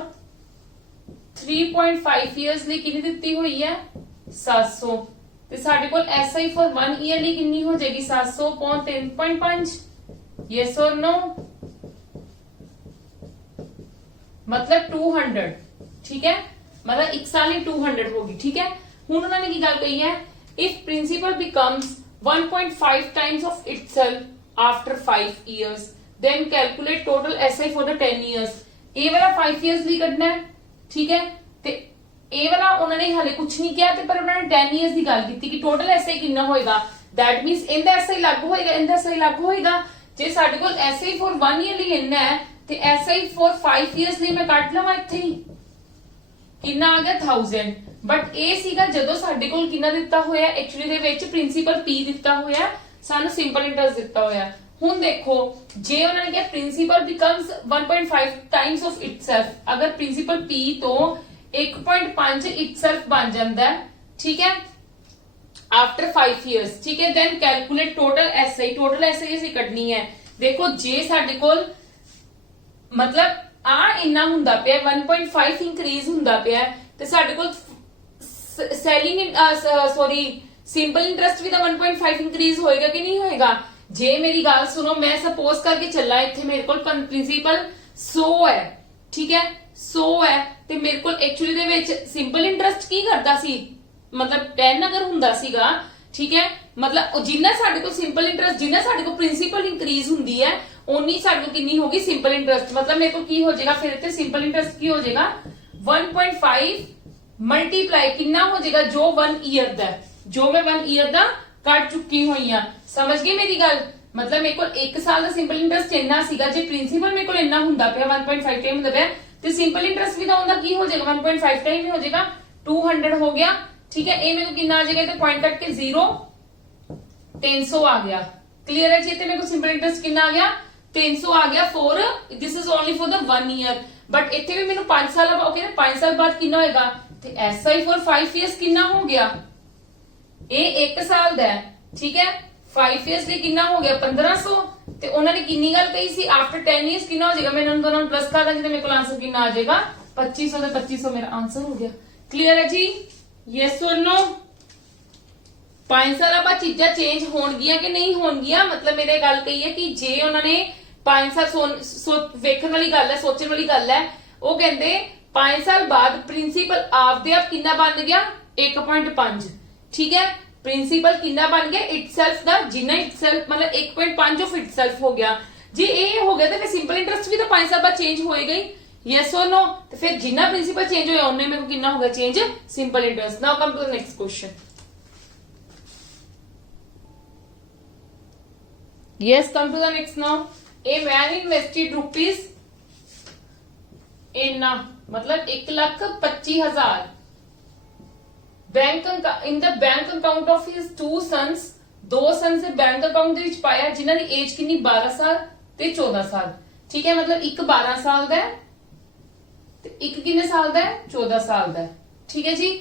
3.5 years ਲਈ किन्नी ਦਿੱਤੀ ਹੋਈ है 700, ਤੇ ਸਾਡੇ ਕੋਲ SI for 1 year ਲਈ ਕਿੰਨੀ ਹੋ ਜਾਏਗੀ 700 upon 3.5। yes or no, मतलब 200, ठीक है। मतलब एक साल में 200 होगी, ठीक है। ਹੁਣ ਉਹਨਾਂ ਨੇ ਕੀ ਗੱਲ ਕਹੀ ਹੈ, if principal becomes 1.5 times of itself after 5 years then calculate total SI for the 10 years। ਇਹ ਵਾਲਾ 5 years ਲਈ ਕੱਢਣਾ ਹੈ, ਠੀਕ ਹੈ। ਤੇ ਇਹ ਵਾਲਾ ਉਹਨਾਂ ਨੇ ਹਾਲੇ ਕੁਝ ਨਹੀਂ ਕਿਹਾ, ਤੇ ਪਰ ਉਹਨਾਂ ਨੇ 10 years ਦੀ ਗੱਲ ਕੀਤੀ ਕਿ ਟੋਟਲ SI ਕਿੰਨਾ ਹੋਏਗਾ। that means ਇਹਦਾ SI ਲੱਗ ਹੋਏਗਾ, ਇਹਦਾ SI ਲੱਗ ਹੋਏਗਾ। ਜੇ ਸਾਡੇ ਕੋਲ SI for 1 year ਲਈ ਇੰਨਾ ਹੈ, ਤੇ SI for 5 years ਲਈ ਮੈਂ ਕੱਢ ਲਵਾਂ ਇੱਥੇ ਹੀ, ਕਿੰਨਾ ਆ ਗਿਆ 1000। ਬਟ ਇਹ ਸੀਗਾ ਜਦੋਂ ਸਾਡੇ ਕੋਲ ਕਿੰਨਾ ਦਿੱਤਾ ਹੋਇਆ, ਐਕਚੁਅਲੀ ਦੇ ਵਿੱਚ ਪ੍ਰਿੰਸੀਪਲ P ਦਿੱਤਾ ਹੋਇਆ, ਸਾਨੂੰ ਸਿੰਪਲ ਇੰਟਰਸਟ ਦਿੱਤਾ ਹੋਇਆ। ਹੁਣ ਦੇਖੋ ਜੇ ਉਹਨਾਂ ਨੇ ਕਿਹਾ principal becomes 1.5 Times of itself, ਅਗਰ ਪ੍ਰਿੰਸੀਪਲ P ਤੋਂ 1.5 ਇਟਸੈਲਫ ਬਣ ਜਾਂਦਾ ਹੈ, ਠੀਕ ਹੈ, आफ्टर 5 years, ठीक है। Then calculate total SI, total SI ਅਸੀਂ ਕੱਢਣੀ ਹੈ। ਦੇਖੋ ਜੇ ਸਾਡੇ ਕੋਲ मतलब ਆ ਇੰਨਾ ਹੁੰਦਾ ਪਿਆ 1.5 ਇੰਕਰੀਜ਼ ਹੁੰਦਾ ਪਿਆ, ਤੇ ਸਾਡੇ ਕੋਲ ਸੈਲਿੰਗ ਸੌਰੀ ਸਿੰਪਲ ਇੰਟਰਸਟ ਵੀ ਤਾਂ 1.5 ਇੰਕਰੀਜ਼ ਹੋਏਗਾ ਕਿ ਨਹੀਂ ਹੋਏਗਾ। ਜੇ ਮੇਰੀ ਗੱਲ ਸੁਣੋ, ਮੈਂ ਸਪੋਜ਼ ਕਰਕੇ ਚੱਲਾ ਇੱਥੇ ਮੇਰੇ ਕੋਲ ਪ੍ਰਿੰਸੀਪਲ 100 ਹੈ, ਠੀਕ ਹੈ 100 ਹੈ, ਤੇ ਮੇਰੇ ਕੋਲ ਐਕਚੁਅਲੀ ਦੇ ਵਿੱਚ ਸਿੰਪਲ ਇੰਟਰਸਟ ਕੀ ਕਰਦਾ ਸੀ, मतलब 10 अगर ਹੁੰਦਾ ਸੀਗਾ, ਠੀਕ ਹੈ। मतलब ਜਿੰਨਾ ਸਾਡੇ ਕੋਲ ਸਿੰਪਲ ਇੰਟਰਸਟ, ਜਿੰਨਾ ਸਾਡੇ ਕੋਲ ਪ੍ਰਿੰਸੀਪਲ ਇੰਕਰੀਜ਼ ਹੁੰਦੀ ਹੈ, ਉਨੀ ਸਾਡੇ ਕੋਲ ਕਿੰਨੀ ਹੋਗੀ ਸਿੰਪਲ ਇੰਟਰਸਟ। मतलब ਮੇਰੇ ਕੋਲ ਕੀ ਹੋ ਜਾਏਗਾ ਫਿਰ ਇੱਥੇ ਸਿੰਪਲ ਇੰਟਰਸਟ ਕੀ ਹੋ ਜਾਏਗਾ 1.5 ਮਲਟੀਪਲਾਈ ਕਿੰਨਾ ਹੋ ਜਾਏਗਾ ਜੋ 1 ਈਅਰ ਦਾ, ਜੋ ਮੈਂ 1 ਈਅਰ ਦਾ ਕੱਟ ਚੁੱਕੀ ਹੋਈ ਆ। ਸਮਝ ਗਏ ਮੇਰੀ ਗੱਲ। मतलब ਮੇਰੇ ਕੋਲ 1 ਸਾਲ ਦਾ ਸਿੰਪਲ ਇੰਟਰਸਟ ਇੰਨਾ ਸੀਗਾ, ਜੇ ਪ੍ਰਿੰਸੀਪਲ ਮੇਰੇ ਕੋਲ ਇੰਨਾ ਹੁੰਦਾ ਪਿਆ 1.5 ਟਾਈਮ ਹੁੰਦਾ ਪਿਆ, ਤੇ ਸਿੰਪਲ ਇੰਟਰਸਟ ਵੀ ਤਾਂ ਉਹਦਾ ਕੀ ਹੋ ਜਾਏਗਾ 1.5 ਟਾਈਮ ਹੀ ਹੋ ਜਾਏਗਾ, 200 ਹੋ ਗਿਆ, ठीक है। ए मेरे को कितना आ जाएगा, तो पॉइंट कट के 0 300 आ गया। क्लियर है जी। मेरे को सिंपल इंटरेस्ट कितना आ गया 300 आ गया for this is only for the 1 year. But इतने भी मेरे 5 साल बाद, ओके 5 साल बाद कितना होएगा, तो SI फॉर 5 years कितना हो गया, ए 1 साल दा है, ठीक है। 5 years ਲਈ कितना हो गया 1500, ਤੇ ਉਹਨਾਂ ਨੇ ਕਿੰਨੀ ਗੱਲ ਕਹੀ ਸੀ आफ्टर 10 years ਕਿੰਨਾ ਹੋ ਜਾਏਗਾ, ਮੈਂ ਇਹਨਾਂ ਦੋਨਾਂ ਨੂੰ ਪਲੱਸ ਕਰ ਦਾਂ, ਜਿਹਦੇ ਮੇਰੇ ਕੋਲ ਆਨਸਰ ਕਿੰਨਾ ਆ ਜਾਏਗਾ 2500 ਤੇ 2500 ਮੇਰਾ ਆਨਸਰ ਹੋ ਗਿਆ। ਕਲੀਅਰ ਹੈ ਜੀ। यस और नो। 5 ਸਾਲਾਂ ਬਾਅਦ ਚੀਜ਼ਾਂ ਚੇਂਜ ਹੋਣਗੀਆਂ ਕਿ ਨਹੀਂ ਹੋਣਗੀਆਂ, मतलब ਮੇਰੇ ਗੱਲ ਕਹੀ ਹੈ ਕਿ ਜੇ ਉਹਨਾਂ ਨੇ 5 ਸਾਲ ਵੇਖਣ ਵਾਲੀ ਗੱਲ ਹੈ, ਸੋਚਣ ਵਾਲੀ ਗੱਲ ਹੈ। ਉਹ ਕਹਿੰਦੇ 5 ਸਾਲ ਬਾਅਦ ਪ੍ਰਿੰਸੀਪਲ ਆਪਦੇ ਆਪ ਕਿੰਨਾ ਬਣ ਗਿਆ 1.5, ਠੀਕ ਹੈ। ਪ੍ਰਿੰਸੀਪਲ ਕਿੰਨਾ ਬਣ ਗਿਆ ਇਟਸੈਲਫ ਦਾ, ਜਿੰਨਾ ਇਟਸੈਲਫ मतलब 1.5 ਆਫ ਇਟਸੈਲਫ ਹੋ ਗਿਆ। ਜੇ ਇਹ ਹੋ ਗਿਆ ਤਾਂ ਫਿਰ ਸਿੰਪਲ ਇੰਟਰਸਟ ਵੀ ਤਾਂ 5 ਸਾਲ ਬਾਅਦ ਚੇਂਜ ਹੋਏਗਾ ਹੀ। yes or no, तो फिर जितना प्रिंसिपल चेंज होया उन्ने में को कितना होगा change simple interest. Now come to the next question. yes, come to the next now। a man invested rupees इन्ना मतलब 1,25,000 bank in the bank account of his 2 sons। 2 sons ਦੇ बैंक account ਦੇ ਵਿੱਚ ਪਾਇਆ, ਜਿਨ੍ਹਾਂ ਦੀ ਏਜ ਕਿੰਨੀ 12 ਸਾਲ ਤੇ 14 ਸਾਲ। ठीक है, मतलब एक 12 साल का है ते एक कितने साल का है, 14 साल का है। ठीक है जी।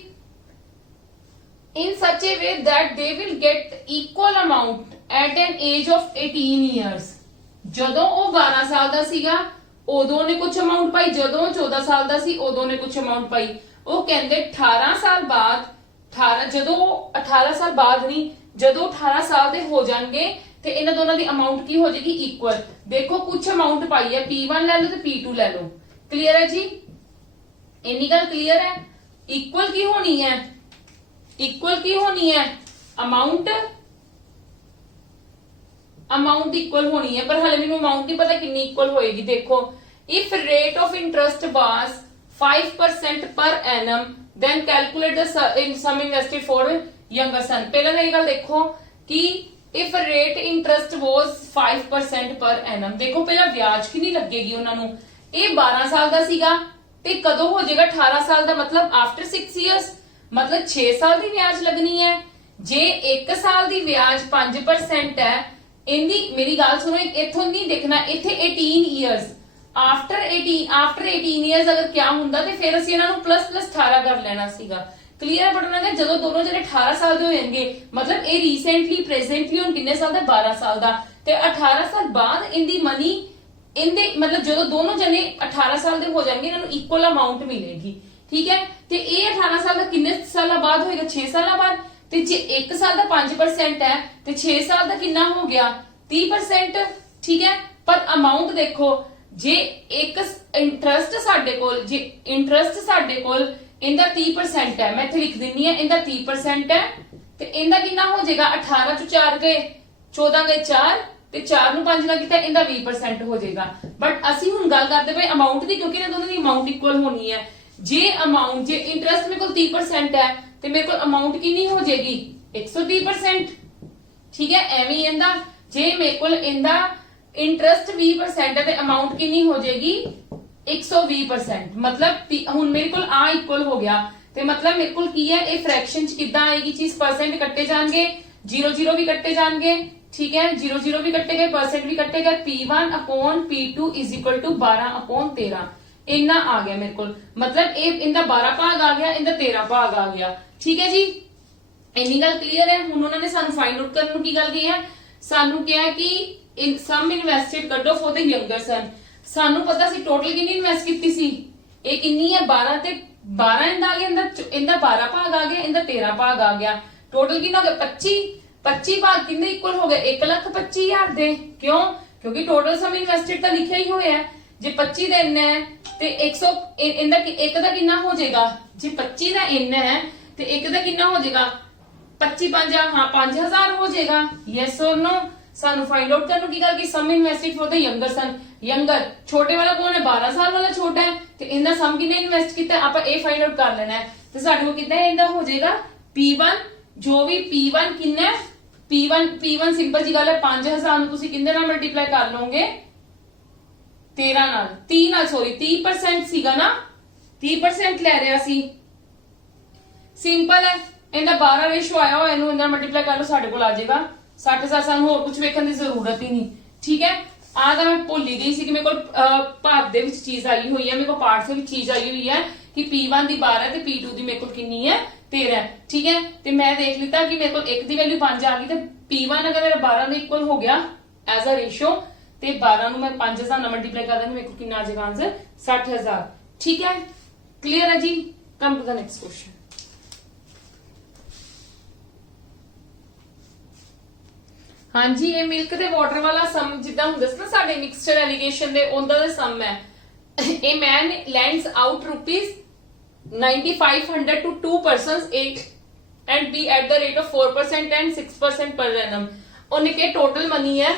in such a way that they will get equal amount at an age of 18 years। ਜਦੋਂ ਉਹ 12 ਸਾਲ ਦਾ ਸੀਗਾ ਉਦੋਂ ਨੇ ਕੁਝ ਅਮਾਉਂਟ ਪਾਈ, ਜਦੋਂ 14 ਸਾਲ ਦਾ ਸੀ ਉਦੋਂ ਨੇ ਕੁਝ ਅਮਾਉਂਟ ਪਾਈ। ਉਹ ਕਹਿੰਦੇ 18 ਸਾਲ ਬਾਅਦ 18 ਜਦੋਂ 18 ਸਾਲ ਬਾਅਦ ਨਹੀਂ, ਜਦੋਂ 18 ਸਾਲ ਦੇ ਹੋ ਜਾਣਗੇ ਤੇ ਇਹਨਾਂ ਦੋਨਾਂ ਦੀ ਅਮਾਉਂਟ ਕੀ ਹੋ ਜਾਏਗੀ, ਇਕੁਅਲ। ਦੇਖੋ ਕੁਝ ਅਮਾਉਂਟ ਪਾਈ ਹੈ, P1 ਲੈ ਲਓ ਤੇ P2 ਲੈ ਲਓ। ਕਲੀਅਰ ਹੈ ਜੀ, ਇੰਨੀ ਗੱਲ ਕਲੀਅਰ ਹੈ। ਇਕੁਅਲ ਕੀ ਹੋਣੀ ਹੈ, इक्वल की होनी है अमाउंट, अमाउंट इक्वल होनी है, पर हाले मैंने अमाउंट नहीं पता कितनी इक्वल होएगी। देखो if rate of interest was 5% per annum then calculate the sum invested for younger son. पहले तो ये गल देखो कि if rate interest was 5% per annum, देखो पहला ब्याज कितनी लगेगी उन्होंने। ये 12 साल का सीगा ते कदों हो जाएगा 18 साल का, मतलब आफ्टर 6 इयर्स, मतलब 6 साल की ब्याज लगनी है। जे 1 साल की ब्याज 5% है, इनकी मेरी गल सुनो, इथों नहीं देखना, इथे 18 इयर्स आफ्टर 18 इयर्स अगर क्या हुंदा ते फिर ਅਸੀਂ ਇਹਨਾਂ ਨੂੰ प्लस 18 कर लेना सीगा। क्लियर है बटना, ਜਦੋਂ ਦੋਨੋਂ ਜਿਹੜੇ 18 ਸਾਲ ਦੇ ਹੋ ਜਾਣਗੇ, मतलब ਇਹ ਰੀਸੈਂਟਲੀ ਪ੍ਰੈਜ਼ੈਂਟਲੀ ਹੁਣ ਕਿੰਨੇ ਸਾਲ ਦਾ, 12 ਸਾਲ ਦਾ, ਤੇ 18 ਸਾਲ ਬਾਅਦ ਇਨਦੀ ਮਨੀ ਇਨਦੇ मतलब ਜਦੋਂ ਦੋਨੋਂ ਜਣੇ 18 ਸਾਲ ਦੇ ਹੋ ਜਾਣਗੇ ਇਹਨਾਂ ਨੂੰ ਇਕੁਅਲ ਅਮਾਉਂਟ ਮਿਲੇਗੀ। ਠੀਕ ਹੈ, ਤੇ ਇਹ 18 ਸਾਲ ਦਾ ਕਿੰਨੇ ਸਾਲਾਂ ਬਾਅਦ ਹੋਏਗਾ, 6 ਸਾਲਾਂ ਬਾਅਦ। ਤੇ ਜੇ 1 ਸਾਲ ਦਾ 5% ਹੈ ਤੇ 6 ਸਾਲ ਦਾ ਕਿੰਨਾ ਹੋ ਗਿਆ, 30%। ਠੀਕ ਹੈ, ਪਰ ਅਮਾਉਂਟ ਦੇਖੋ, ਜੇ ਇੱਕ ਇੰਟਰਸਟ ਸਾਡੇ ਕੋਲ, ਜੇ ਇੰਟਰਸਟ ਸਾਡੇ ਕੋਲ ਇਹਦਾ 30% ਹੈ, ਮੈਂ ਇੱਥੇ ਲਿਖ ਦਿੰਨੀ ਆ, ਇਹਦਾ 30% ਹੈ ਤੇ ਇਹਦਾ ਕਿੰਨਾ ਹੋ ਜਾਏਗਾ, 18 ਚੋਂ 4 ਗਏ 14 ਗਏ 4 ਤੇ 4 ਨੂੰ 5 ਨਾਲ ਕੀਤਾ, ਇਹਦਾ 20% ਹੋ ਜਾਏਗਾ। ਬਟ ਅਸੀਂ ਹੁਣ ਗੱਲ ਕਰਦੇ ਪਏ ਅਮਾਉਂਟ ਦੀ, ਕਿਉਂਕਿ ਇਹਨਾਂ ਦੋਨਾਂ ਦੀ ਅਮਾਉਂਟ ਇਕੁਅਲ ਹੋਣੀ ਹੈ। जे अमाउंट, जे इंटरेस्ट मेरे को 30% है तो मेरे को अमाउंट कितनी हो जाएगी, 130%। ठीक है, एवं इंदा जे मेरे को इंदा इंटरेस्ट 20% है तो अमाउंट कितनी हो जाएगी, 120%। मतलब हुन मेरे को आ इक्वल हो गया तो मतलब मेरे को की है, ये फ्रैक्शन च किदां आएगी चीज, परसेंट कट्टे जाएंगे, 0 भी कट्टे जाएंगे। ठीक है, 0 भी कट्टे गए, परसेंट भी कट्टे गए, P1 upon P2 is equal to 12/13 इन्ना आ गया मेरे को। मतलब इनका 12 भाग आ गया, इनका 13 भाग आ गया। ठीक है जी, इन्नी गल क्लियर है। हुण उन्होंने सानू फाइंड आउट करने की गल की है, सानू क्या है कि sum invested cut off for the younger son. सानू पता सी टोटल कितनी इन्वेस्ट की सी, ये कितनी है 12 ते 12 इंदा आ गया, इंदा 12 भाग आ गया, इंदा 13 भाग आ गया। टोटल कितना हो गया 25 भाग कितने इक्वल हो गए, 1,25,000 दे। क्यों, क्योंकि टोटल सम इन्वेस्टेड तो लिखा ही होया है। जे 25 ਦਾ ਇੰਨਾ ਹੈ ਤੇ 100 ਇਹਦਾ ਇੱਕ ਦਾ ਕਿੰਨਾ ਹੋ ਜਾਏਗਾ, ਜੇ 25 ਦਾ ਇੰਨਾ ਹੈ ਤੇ ਇੱਕ ਦਾ ਕਿੰਨਾ ਹੋ ਜਾਏਗਾ, 25 5 ਹਾਂ 5000 ਹੋ ਜਾਏਗਾ। Yes or no. ਸਾਨੂੰ ਫਾਈਂਡ ਆਊਟ ਕਰਨ ਕੀ ਗੱਲ, ਕਿ sum invested for the younger son. Younger ਛੋਟੇ ਵਾਲਾ ਕੌਣ ਹੈ, 12 ਸਾਲ ਵਾਲਾ ਛੋਟਾ ਹੈ ਤੇ ਇਹਦਾ ਸਮ ਕਿੰਨੇ ਇਨਵੈਸਟ ਕੀਤਾ, ਆਪਾਂ ਇਹ ਫਾਈਂਡ ਆਊਟ ਕਰ ਲੈਣਾ ਹੈ। ਤੇ ਸਾਡੇ ਕੋਲ ਕਿੰਨਾ ਇਹਦਾ ਹੋ ਜਾਏਗਾ, P1 ਜੋ ਵੀ P1 ਕਿੰਨਾ, P1 ਸਿੰਪਲ ਜੀ ਗੱਲ ਹੈ, 5000 ਨੂੰ ਤੁਸੀਂ ਕਿੰਨੇ ਨਾਲ ਮਲਟੀਪਲਾਈ ਕਰ ਲਓਗੇ, 13 ਨਾਲ, 30 ਨਾਲ, ਸੌਰੀ 30% ਸੀਗਾ ਨਾ, 30% ਲੈ ਰਿਹਾ ਸੀ। ਸਿੰਪਲ ਹੈ, ਇਹਦਾ 12 ਰੇਸ਼ੋ ਆਇਆ ਹੋਇਆ, ਇਹਨੂੰ ਇਹਦਾ ਮਲਟੀਪਲਾਈ ਕਰ ਲਓ, ਸਾਡੇ ਕੋਲ ਆ ਜਾਏਗਾ 60,000। ਸਾਨੂੰ ਹੋਰ ਕੁਝ ਵੇਖਣ ਦੀ ਜ਼ਰੂਰਤ ਹੀ ਨਹੀਂ। ਠੀਕ ਹੈ, ਆ ਤਾਂ ਮੈਂ ਭੁੱਲ ਹੀ ਗਈ ਸੀ ਕਿ ਮੇਰੇ ਕੋਲ ਭਾਗ ਦੇ ਵਿੱਚ ਚੀਜ਼ ਆਈ ਹੋਈ ਹੈ, ਮੇਰੇ ਕੋਲ ਪਾਰਟ ਦੇ ਵਿੱਚ ਚੀਜ਼ ਆਈ ਹੋਈ ਹੈ ਕਿ P1 ਦੀ 12 ਤੇ P2 ਦੀ ਮੇਰੇ ਕੋਲ ਕਿੰਨੀ ਹੈ, 13। ਠੀਕ ਹੈ, ਤੇ ਮੈਂ ਦੇਖ ਲਿੱਤਾ ਕਿ ਮੇਰੇ ਕੋਲ ਇੱਕ ਦੀ ਵੈਲਿਊ 5 ਆ ਗਈ ਤੇ P1 ਅਗਰ ਮੇਰਾ 12 ਦੇ ਇਕੁਅਲ ਹੋ ਗਿਆ ਐਜ਼ ਅ ਰੇਸ਼ੋ ਤੇ 12 ਨੂੰ ਮੈਂ 5000 ਨਾਲ ਮਲਟੀਪਲਾਈ ਕਰ ਦਾਂਗੀ, ਮੇਰੇ ਕੋਲ ਕਿੰਨਾ ਆ ਜਾਏਗਾ ਆਨਸਰ, 60,000। ठीक है, क्लियर है जी। Come to the next question. हाँ जी, ये मिल्क ते वाटर वाला सम जिदा हुंदा सी ना साडे मिक्सचर एलिगेशन दे उंदा दा सम है। A man lands out ₹9500 to 2 persons A and B at the rate of 4% and 6% per annum। ਉਹਨੇ ਕਿ ਟੋਟਲ ਮਨੀ ਹੈ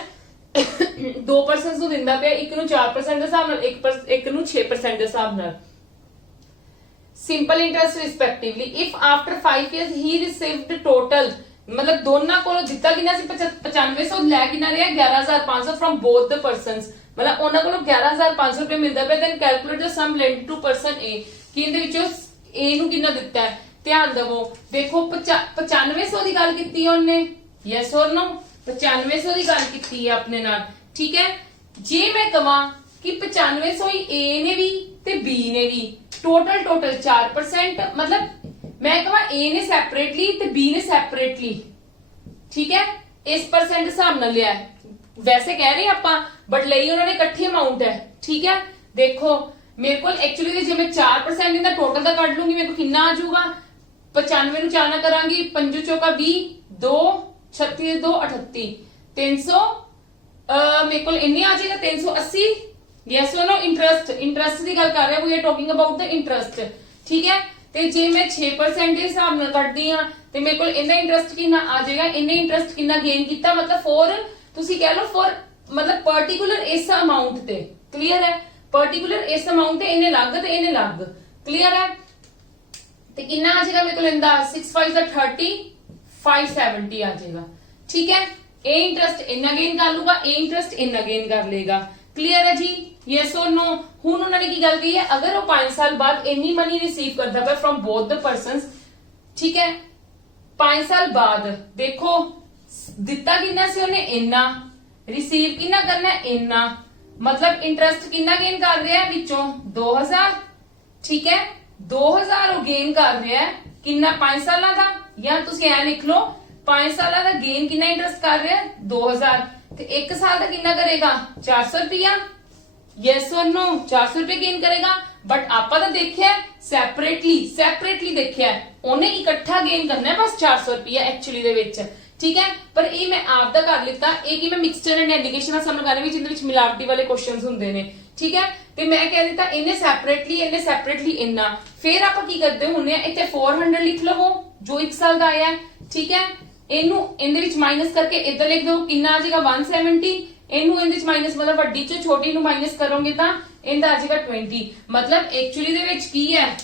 2 ਪਰਸਨਸ ਨੂੰ ਦਿੰਦਾ ਪਿਆ, ਇੱਕ ਨੂੰ 4% ਦੇ ਹਿਸਾਬ ਨਾਲ, ਇੱਕ ਨੂੰ 6% ਦੇ ਹਿਸਾਬ ਨਾਲ। Simple interest respectively if after 5 years he received total, मतलब दोनों को दिता कितना सी 9500 लै कितना रहा 11500 फ्रॉम बोथ द पर्सनस, मतलब उन्हां को 11500 रुपए मिलदा पे। Then calculate the sum lend to person A कि इनदे विचों ए नु कितना दिता है, ध्यान देवो। देखो 9500 दी गल कीती ओने, यस और नो, 9500 दी गल कीती है अपने नाल। ठीक है, जे मैं कहां कि 9500 ही ए ने भी ते बी ने भी टोटल 4%, मतलब मैं कहा ए ने सैपरेटली ते बी ने सैपरेटली, ठीक है, इस परसेंट हिसाब नाल लिया है। वैसे कह रहे हैं आपा बट ਲਈ उन्होंने इकट्ठी अमाउंट है, ठीक है। देखो मेरे को एक्चुअली जे मैं 4% इनका टोटल का कट लूंगी मेरे को कितना आ जाऊगा, 95 ਨੂੰ 4 ना करांगी, 5 चौका 20, 2 36 2 38, 300 मेरे को इन्ने आ जाएगा 380। यस और नो, इंटरेस्ट की गल कर रहे हैं, we are talking about the interest, ठीक है। ते जे मैं 6% के हिसाब नाल कटदी हां ते मेरे को इन्ना इंटरेस्ट कितना आ जाएगा, इन्ने इंटरेस्ट कितना गेन किया, मतलब फॉर तुसी कह लो फॉर मतलब पर्टिकुलर इस अमाउंट ते, क्लियर है, पर्टिकुलर इस अमाउंट ते इन्ने लग ते इन्ने लग, क्लियर है। ते कितना आ जाएगा मेरे को इंदा 6 5 30 570 आ जाएगा, ठीक है। ए इंटरेस्ट इन्ना गेन कर लूगा, ए इंटरेस्ट इन्ना गेन कर लेगा, क्लियर है जी। यस और नो। हुण उन्होंने की गल कही है, अगर वो 5 साल बाद इन्नी मनी रिसीव करता है फ्रॉम बोथ द पर्सनस, ठीक है, 5 साल बाद देखो दिता कितना से उन्हें इन्ना, रिसीव कितना करना है इन्ना, मतलब इंटरेस्ट कितना गेन कर रहा है विचों 2000, ठीक है, 2000 वो गेन कर रहा है कितना 5 साल का, या तुम ऐ लिख लो 5 साल का गेन कितना इंटरेस्ट कर रहा है 2000, तो 1 साल का कितना करेगा 400 रुपया। यस और नो, 400 रुपये गेन करेगा। बट आपा तो देखिया सैपरेटली देखिया उन्हें इकट्ठा गेन करना है बस 400 रुपया एक्चुअली दे विच, ठीक है। पर ये मैं आप दा कर लिता, ये कि मैं मिक्सचर एंड एलिगेशन समझ कर रही जिंदे विच मिलावटी वाले क्वेश्चंस हुंदे ने, ठीक है। ते मैं कह दिता इन्हें सैपरेटली इन्ना, फिर आप की करते हुंदे इत्थे 400 लिख लवो जो 1 साल का आया है, ठीक है। इनू इनदे विच माइनस करके इधर लिख दो कितना आ जाएगा 170, इनू इनदे विच माइनस मतलब वड्डी चो छोटी नू माइनस करोगे तां इनदा आ जाएगा 20, मतलब एक्चुअली दे विच की है,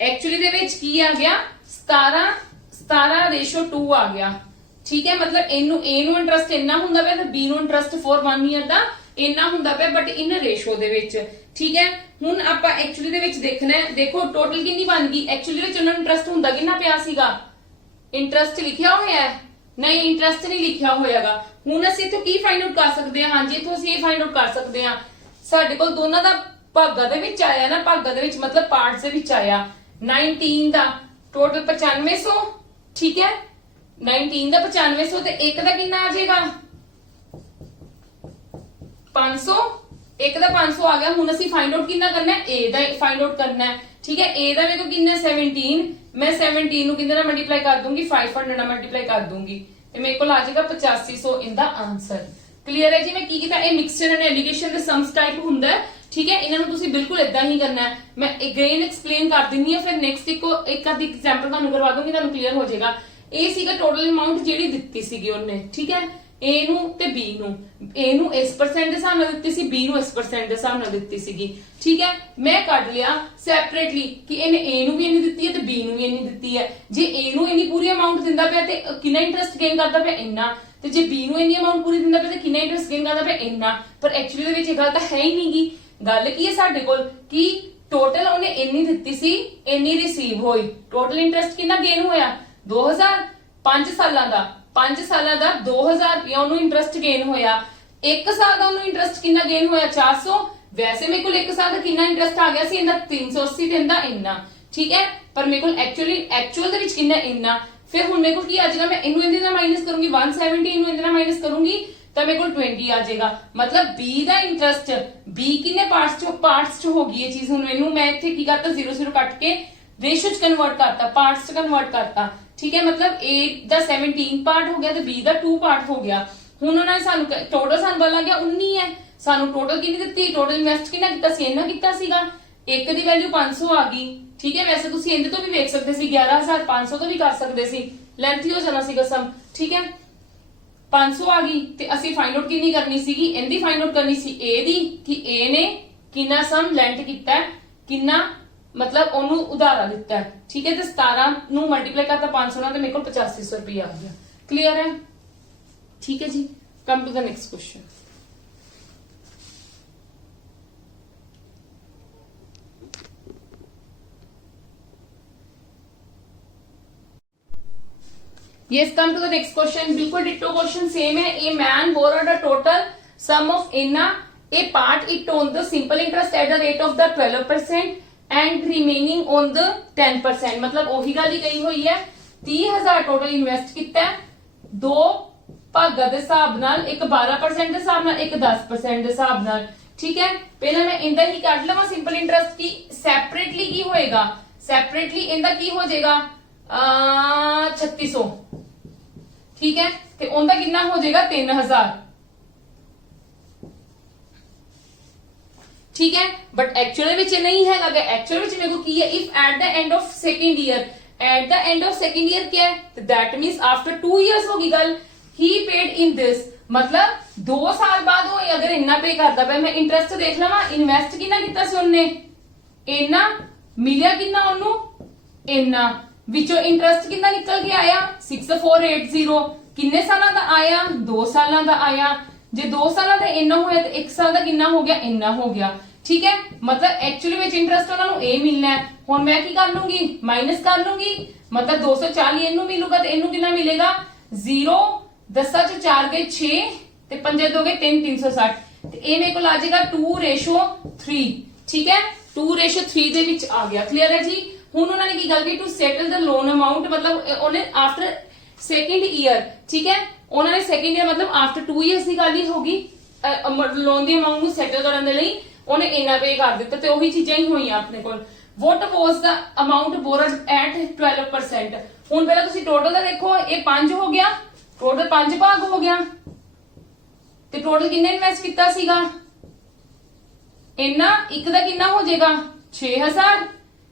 एक्चुअली दे विच की आ गया 17:2 आ गया, ठीक है। मतलब इनू ए नू इंटरेस्ट इन्ना हुंदा पे ते बी नू इंटरेस्ट फॉर 1 ईयर दा इन्ना हुंदा पे, बट इन रेशो दे विच, ठीक है। हुण आपां एक्चुअली दे विच देखना है, देखो टोटल कितनी बन गई, एक्चुअली दे विच उन्हां नू इंटरेस्ट हुंदा कितना पिया सीगा, इंटरेस्ट लिखिया होया है नहीं, इंटरेस्ट नहीं लिखिया होयागा। हुण असीं इत्थों की फाइंड आउट कर सकते हैं, हां जी इत्थों असीं ये फाइंड आउट कर सकते हैं, साडे कोल दोनों दा भागा दे विच आया ना, भागा दे विच मतलब पार्ट्स दे विच आया 19 दा टोटल 9500, ठीक है, 19 दा 9500 ते एक दा कितना आ जाएगा 500, एक दा 500 आ गया। हुण असीं फाइंड आउट कितना करना है, ए दा फाइंड आउट करना है, ठीक है। ए दा मेरे को कितना 17, मैं 17 ਨੂੰ ਕਿੰਨੇ ਨਾਲ ਮਲਟੀਪਲਾਈ ਕਰ ਦੂੰਗੀ 500 ਨਾਲ ਮਲਟੀਪਲਾਈ ਕਰ ਦੂੰਗੀ ਤੇ ਮੇਰੇ ਕੋਲ ਆ ਜਾਏਗਾ 8500 ਇਨ ਦਾ ਆਨਸਰ, ਕਲੀਅਰ ਹੈ ਜੀ। ਮੈਂ ਕੀ ਕੀਤਾ, ਇਹ ਮਿਕਸਚਰ ਐਂਡ ਐਲੀਗੇਸ਼ਨ ਦੇ ਸਮਸ ਟਾਈਪ ਹੁੰਦਾ ਹੈ, ਠੀਕ ਹੈ। ਇਹਨਾਂ ਨੂੰ ਤੁਸੀਂ ਬਿਲਕੁਲ ਇਦਾਂ ਹੀ ਕਰਨਾ ਹੈ, ਮੈਂ ਅਗੇਨ ਐਕਸਪਲੇਨ ਕਰ ਦਿੰਨੀ ਆ, ਫਿਰ ਨੈਕਸਟ ਇੱਕ ਆਦੀ ਐਗਜ਼ਾਮਪਲ ਤੁਹਾਨੂੰ ਕਰਵਾ ਦੂੰਗੀ, ਤੁਹਾਨੂੰ ਕਲੀਅਰ ਹੋ ਜਾਏਗਾ। ਇਹ ਸੀਗਾ ਟੋਟਲ ਅਮਾਉਂਟ ਜਿਹੜੀ ਦਿੱਤੀ ਸੀਗੀ ਉਹਨੇ, ਠੀਕ ਹੈ, ए ਨੂੰ ਤੇ B ਨੂੰ, A ਨੂੰ ਇਸ % ਦੇ ਹਿਸਾਬ ਨਾਲ ਦਿੱਤੀ ਸੀ, B ਨੂੰ ਇਸ % ਦੇ ਹਿਸਾਬ ਨਾਲ ਦਿੱਤੀ ਸੀਗੀ, ਠੀਕ ਹੈ। ਮੈਂ ਕੱਢ ਲਿਆ ਸੈਪਰੇਟਲੀ ਕਿ ਇਹਨੇ A ਨੂੰ ਵੀ ਇੰਨੀ ਦਿੱਤੀ ਹੈ ਤੇ B ਨੂੰ ਵੀ ਇੰਨੀ ਦਿੱਤੀ ਹੈ। ਜੇ A ਨੂੰ ਇੰਨੀ ਪੂਰੀ ਅਮਾਉਂਟ ਦਿੰਦਾ ਪਿਆ ਤੇ ਕਿੰਨਾ ਇੰਟਰਸਟ ਗੇਨ ਕਰਦਾ ਪਿਆ ਇੰਨਾ, ਤੇ ਜੇ B ਨੂੰ ਇੰਨੀ ਅਮਾਉਂਟ ਪੂਰੀ ਦਿੰਦਾ ਪਿਆ ਤੇ ਕਿੰਨਾ ਇੰਟਰਸਟ ਗੇਨ ਕਰਦਾ ਪਿਆ ਇੰਨਾ। ਪਰ ਐਕਚੁਅਲੀ ਦੇ ਵਿੱਚ ਇਹ ਗੱਲ ਤਾਂ ਹੈ ਹੀ ਨਹੀਂਗੀ। ਗੱਲ ਕੀ ਹੈ ਸਾਡੇ ਕੋਲ ਕਿ ਟੋਟਲ ਉਹਨੇ ਇੰਨੀ ਦਿੱਤੀ ਸੀ, ਇੰਨੀ ਰਿਸੀਵ ਹੋਈ, ਟੋਟਲ ਇੰਟਰਸਟ ਕਿੰਨਾ ਗੇਨ ਹੋਇਆ 2000, 5 ਸਾਲਾਂ ਦਾ 5 ਸਾਲਾਂ ਦਾ 2000 ਰੁਪਇਆ ਉਹਨੂੰ ਇੰਟਰਸਟ ਗੇਨ ਹੋਇਆ। 1 ਸਾਲ ਦਾ ਉਹਨੂੰ ਇੰਟਰਸਟ ਕਿੰਨਾ ਗੇਨ ਹੋਇਆ 400। ਵੈਸੇ ਮੇਰੇ ਕੋਲ 1 ਸਾਲ ਦਾ ਕਿੰਨਾ ਇੰਟਰਸਟ ਆ ਗਿਆ ਸੀ ਇਹਦਾ 380 ਤੇ ਇਹਦਾ ਇੰਨਾ, ਠੀਕ ਹੈ। ਪਰ ਮੇਰੇ ਕੋਲ ਐਕਚੁਅਲ ਦੇ ਵਿੱਚ ਕਿੰਨਾ ਇੰਨਾ। ਫਿਰ ਹੁਣ ਮੇਰੇ ਕੋਲ ਕੀ ਆ ਜਾਏਗਾ, ਮੈਂ ਇਹਨੂੰ ਇਹਦੇ ਨਾਲ ਮਾਈਨਸ ਕਰੂੰਗੀ 170, ਇਹਨੂੰ ਇਹਦੇ ਨਾਲ ਮਾਈਨਸ ਕਰੂੰਗੀ ਤਾਂ ਮੇਰੇ ਕੋਲ 20 ਆ ਜਾਏਗਾ। ਮਤਲਬ B ਦਾ ਇੰਟਰਸਟ, B ਕਿੰਨੇ ਪਾਰਟਸ ਚ ਹੋ ਗਈ ਇਹ ਚੀਜ਼। ਹੁਣ ਇਹਨੂੰ ਮੈਂ ਇੱਥੇ ਕੀ ਕਰਤਾ 0 ਕੱਟ ਕੇ रेशो च कन्वर्ट करता, पार्ट्स च कन्वर्ट करता, ठीक है। मतलब A दा 17 पार्ट हो गया ते B दा 2 पार्ट हो गया। हुण उन्होंने सानू टोटल सानू पता लग गया 19 है। सानू टोटल कितनी दित्ती, टोटल इन्वेस्ट कितना कीता सी, इन्ना कीता सीगा। एक दी वैल्यू 500 आ गई, ठीक है। वैसे तुसीं इहदे तो भी वेख सकदे सी 11500 तो भी कर सकदे सी, लेंथी हो जाना सीगा सम, ठीक है। 500 आ गई ते ਅਸੀਂ फाइंड आउट कितनी करनी सीगी, इहदी फाइंड आउट करनी सी A दी कि A ने कितना सम लेंट कीता, कितना मतलब ਉਹਨੂੰ ਉਧਾਰਾ ਦਿੱਤਾ ਹੈ, ठीक है। ਤੇ 17 ਨੂੰ ਮਲਟੀਪਲਾਈ ਕਰਤਾ 500 ਨਾਲ ਤੇ ਮੇਰੇ ਕੋਲ 8500 ਰੁਪਏ ਆ ਗਿਆ। ਕਲੀਅਰ ਹੈ, ठीक है जी। Come to the next question. Yes, come to the next question। बिल्कुल डिट्टो क्वेश्चन सेम है। A man borrowed a total sum of इन्ना a part it on the simple interest at the rate of the 12% and remaining on the 10%। मतलब ਉਹੀ ਗੱਲ ਹੀ ਕਹੀ ਹੋਈ ਹੈ 30,000 total invest ਕੀਤਾ ਹੈ, ਦੋ ਭਾਗਾਂ ਦੇ ਹਿਸਾਬ ਨਾਲ, ਇੱਕ 12% ਦੇ ਹਿਸਾਬ ਨਾਲ, ਇੱਕ 10% ਦੇ ਹਿਸਾਬ ਨਾਲ। ਠੀਕ ਹੈ, ਪਹਿਲਾਂ ਮੈਂ ਇਹਦਾ ਹੀ ਕੱਢ ਲਵਾਂ ਸਿੰਪਲ ਇੰਟਰਸਟ ਕੀ ਸੈਪਰੇਟਲੀ ਕੀ ਹੋਏਗਾ, ਸੈਪਰੇਟਲੀ ਇਹਦਾ ਕੀ ਹੋ ਜਾਏਗਾ 3600। ਠੀਕ ਹੈ, ਤੇ ਉਹਦਾ ਕਿੰਨਾ ਹੋ ਜਾਏਗਾ 3000। ठीक है, बट एक्चुअल ਵਿੱਚ नहीं है। अगर एक्चुअल ਵਿੱਚ मेरे को की है if at the end of second year, eight the end of second year क्या है, तो दैट मींस आफ्टर 2 इयर्स होगी गल ही पेड इन दिस, मतलब 2 साल बाद वो अगर इन्ना पे करता पे, मैं इंटरेस्ट देख लवा इन्वेस्ट कितना कितना सी उन्ने, इन्ना मिलिया कितना ओनू, इन्ना विचों इंटरेस्ट कितना निकल के आया 6480। किन्ने सालों का आया 2 सालों का आया। जे 2 सालों का इन्ना होया तो 1 साल का कितना हो गया, इन्ना हो गया। ठीक है, मतलब एक्चुअली में इंटरेस्ट उन्होंने ए मिलना है। हुण मैं की कर लूंगी माइनस कर लूंगी, मतलब 240 इनू मिलूगा तो इनू कितना मिलेगा 0 10 च 4 गए 6 ते 5 2 गए 3 360 ते ए मेरे को आ जाएगा 2:3। ठीक है, 2:3 दे विच आ गया। क्लियर है जी। हुण उन्होंने की गल की to settle the loan amount, मतलब उन्हें आफ्टर सेकंड ईयर। ठीक है, उन्होंने सेकंड ईयर मतलब आफ्टर 2 इयर्स की गल ही होगी लोन दी अमाउंट नूं सेटल करन दे लई उन्हें इन्ना पे कर दिता, ते ओही चीजां ही होईयां अपने कोल। What was the amount borrowed at 12%। हुण पहला तुसीं टोटल दा देखो, ये 5 हो गया, टोटल 5 भाग हो गया, ते टोटल किन्ने इन्वेस्ट कीता सीगा इन्ना, एक दा किन्ना हो जाएगा 6000।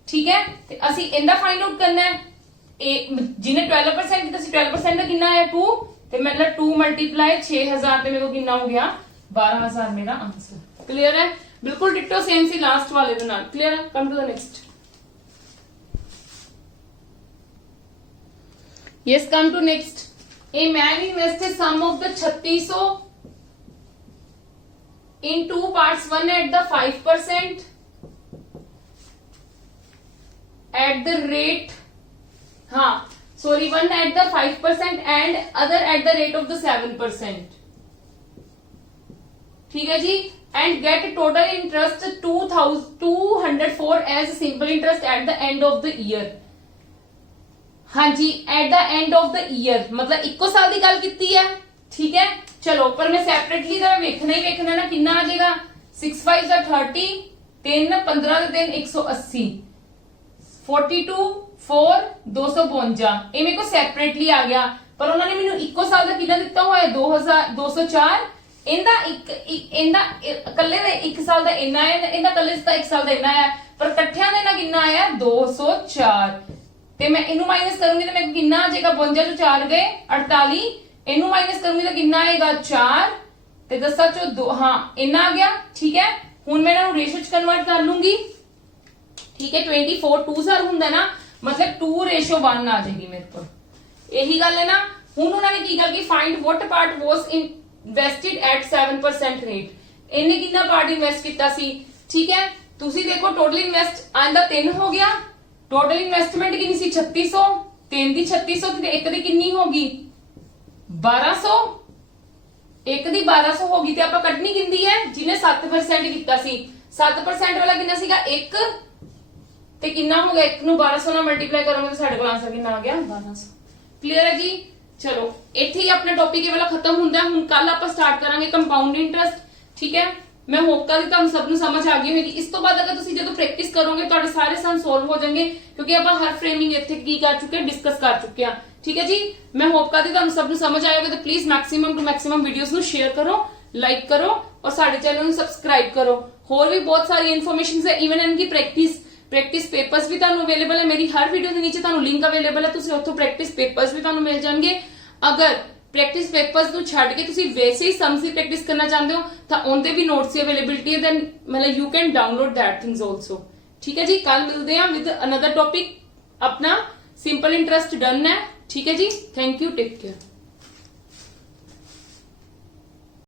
ठीक है, ते असीं इनदा फाइंड आउट करना है। जिन्हें 12% कीता सी 12% दा किन्ना आया 2, ते मतलब 2 × 6000 ते मेरे को किन्ना हो गया 12000 मेरा आंसर। क्लियर है, बिल्कुल डिट्टो सेम सी लास्ट वाले दे नाल। क्लियर है, come to the next. Yes, come to next. A man invested sum of the 3600 in 2 parts, one at the 5% at the rate, one at the 5% and other at the rate of the 7%। ठीक है जी, and get total interest 2204 as simple interest at the end of the year। हाँ जी, at the end of the year, मतलब इको साल की गल कीती है। ठीक है, चलो पर मैं सैपरेटली तो वेखना ही वेखना ना, कितना आ जाएगा 6 5 30, 3 15 3 180, 42 4 252। ये मेरे को सैपरेटली आ गया, पर उन्होंने मैंने इको साल का कितना दिता हुआ है 2204। इंदा कल्ले दा 1 साल का इन्ना है, इंदा कल्ले दा 1 साल का इन्ना है, पर कट्ठियां दे ना कितना आया 204। ते मैं इनू माइनस करूंगी तो मेरे को कितना आ जाएगा 52 चो 4 गए 48, इनू माइनस करूंगी तो कितना आएगा 4 ते 10 चो 2, हाँ इन्ना आ गया। ठीक है, हुण मैं इन्हां नूं रेशो च कन्वर्ट कर लूंगी। ठीक है, 24 2 साल हुंदा ना, मतलब 2:1 आ जाएगी मेरे को। यही गल है ना। हुण उन्होंने की गल की find what part was invested at 7% rate. इन्हें कितना पार्ट इन्वेस्ट किया सी। ठीक है, तुसी देखो टोटल इन्वेस्ट आंदा 3 हो गया, टोटल इन्वेस्टमेंट कितनी सी 3600, 3 दी 3600 ते 1 दी कितनी होगी 1200, 1 दी 1200 होगी ते आपां कटनी किंदी है जिन्हें 7% कीता सी। 7% वाला कितना सीगा 1 ते कितना हो गया 1 नूं 1200 नाल मल्टीप्लाई करोगे तो साडे कोल आंसर कितना आ गया 1200। क्लियर है जी। चलो इत्थे ही अपना टॉपिक ये वाला खत्म हुंदा है। हुण कल आपां स्टार्ट करांगे कंपाउंड इंटरेस्ट। ठीक है, मैं होप करदी तुहानू सब नूं समझ आ गई होगी। इस तो बाद अगर तुसीं जदों प्रैक्टिस करोगे तुहाडे सारे सम सॉल्व हो जाएंगे, क्योंकि आपां हर फ्रेमिंग इत्थे की कर चुके हैं, डिस्कस कर चुके हैं। ठीक है जी, मैं होप करदी तुहानू सब नूं समझ आया होगा। तो please maximum to maximum videos नूं शेयर करो, लाइक करो और साडे चैनल नूं सबसक्राइब करो। होर भी बहुत सारी इन्फॉर्मेशन है, इवन इनकी प्रैक्टिस पेपर्स भी तुहानू अवेलेबल है। मेरी हर वीडियो के नीचे तुहानू लिंक अवेलेबल है, तुसीं उत्थों प्रैक्टिस पेपर्स भी तुहानू मिल जाएंगे। अगर प्रैक्टिस पेपर्स नूं छड्ड के तुसीं वैसे ही सम्स की प्रैक्टिस करना चाहते हो तो उनते भी नोट्स की अवेलेबिलिटी है, देन मतलब you can download that things also. ठीक है जी, कल मिलते हैं विद अनदर टॉपिक। अपना सिंपल इंटरेस्ट डन है। ठीक है जी, थैंक यू, टेक केयर।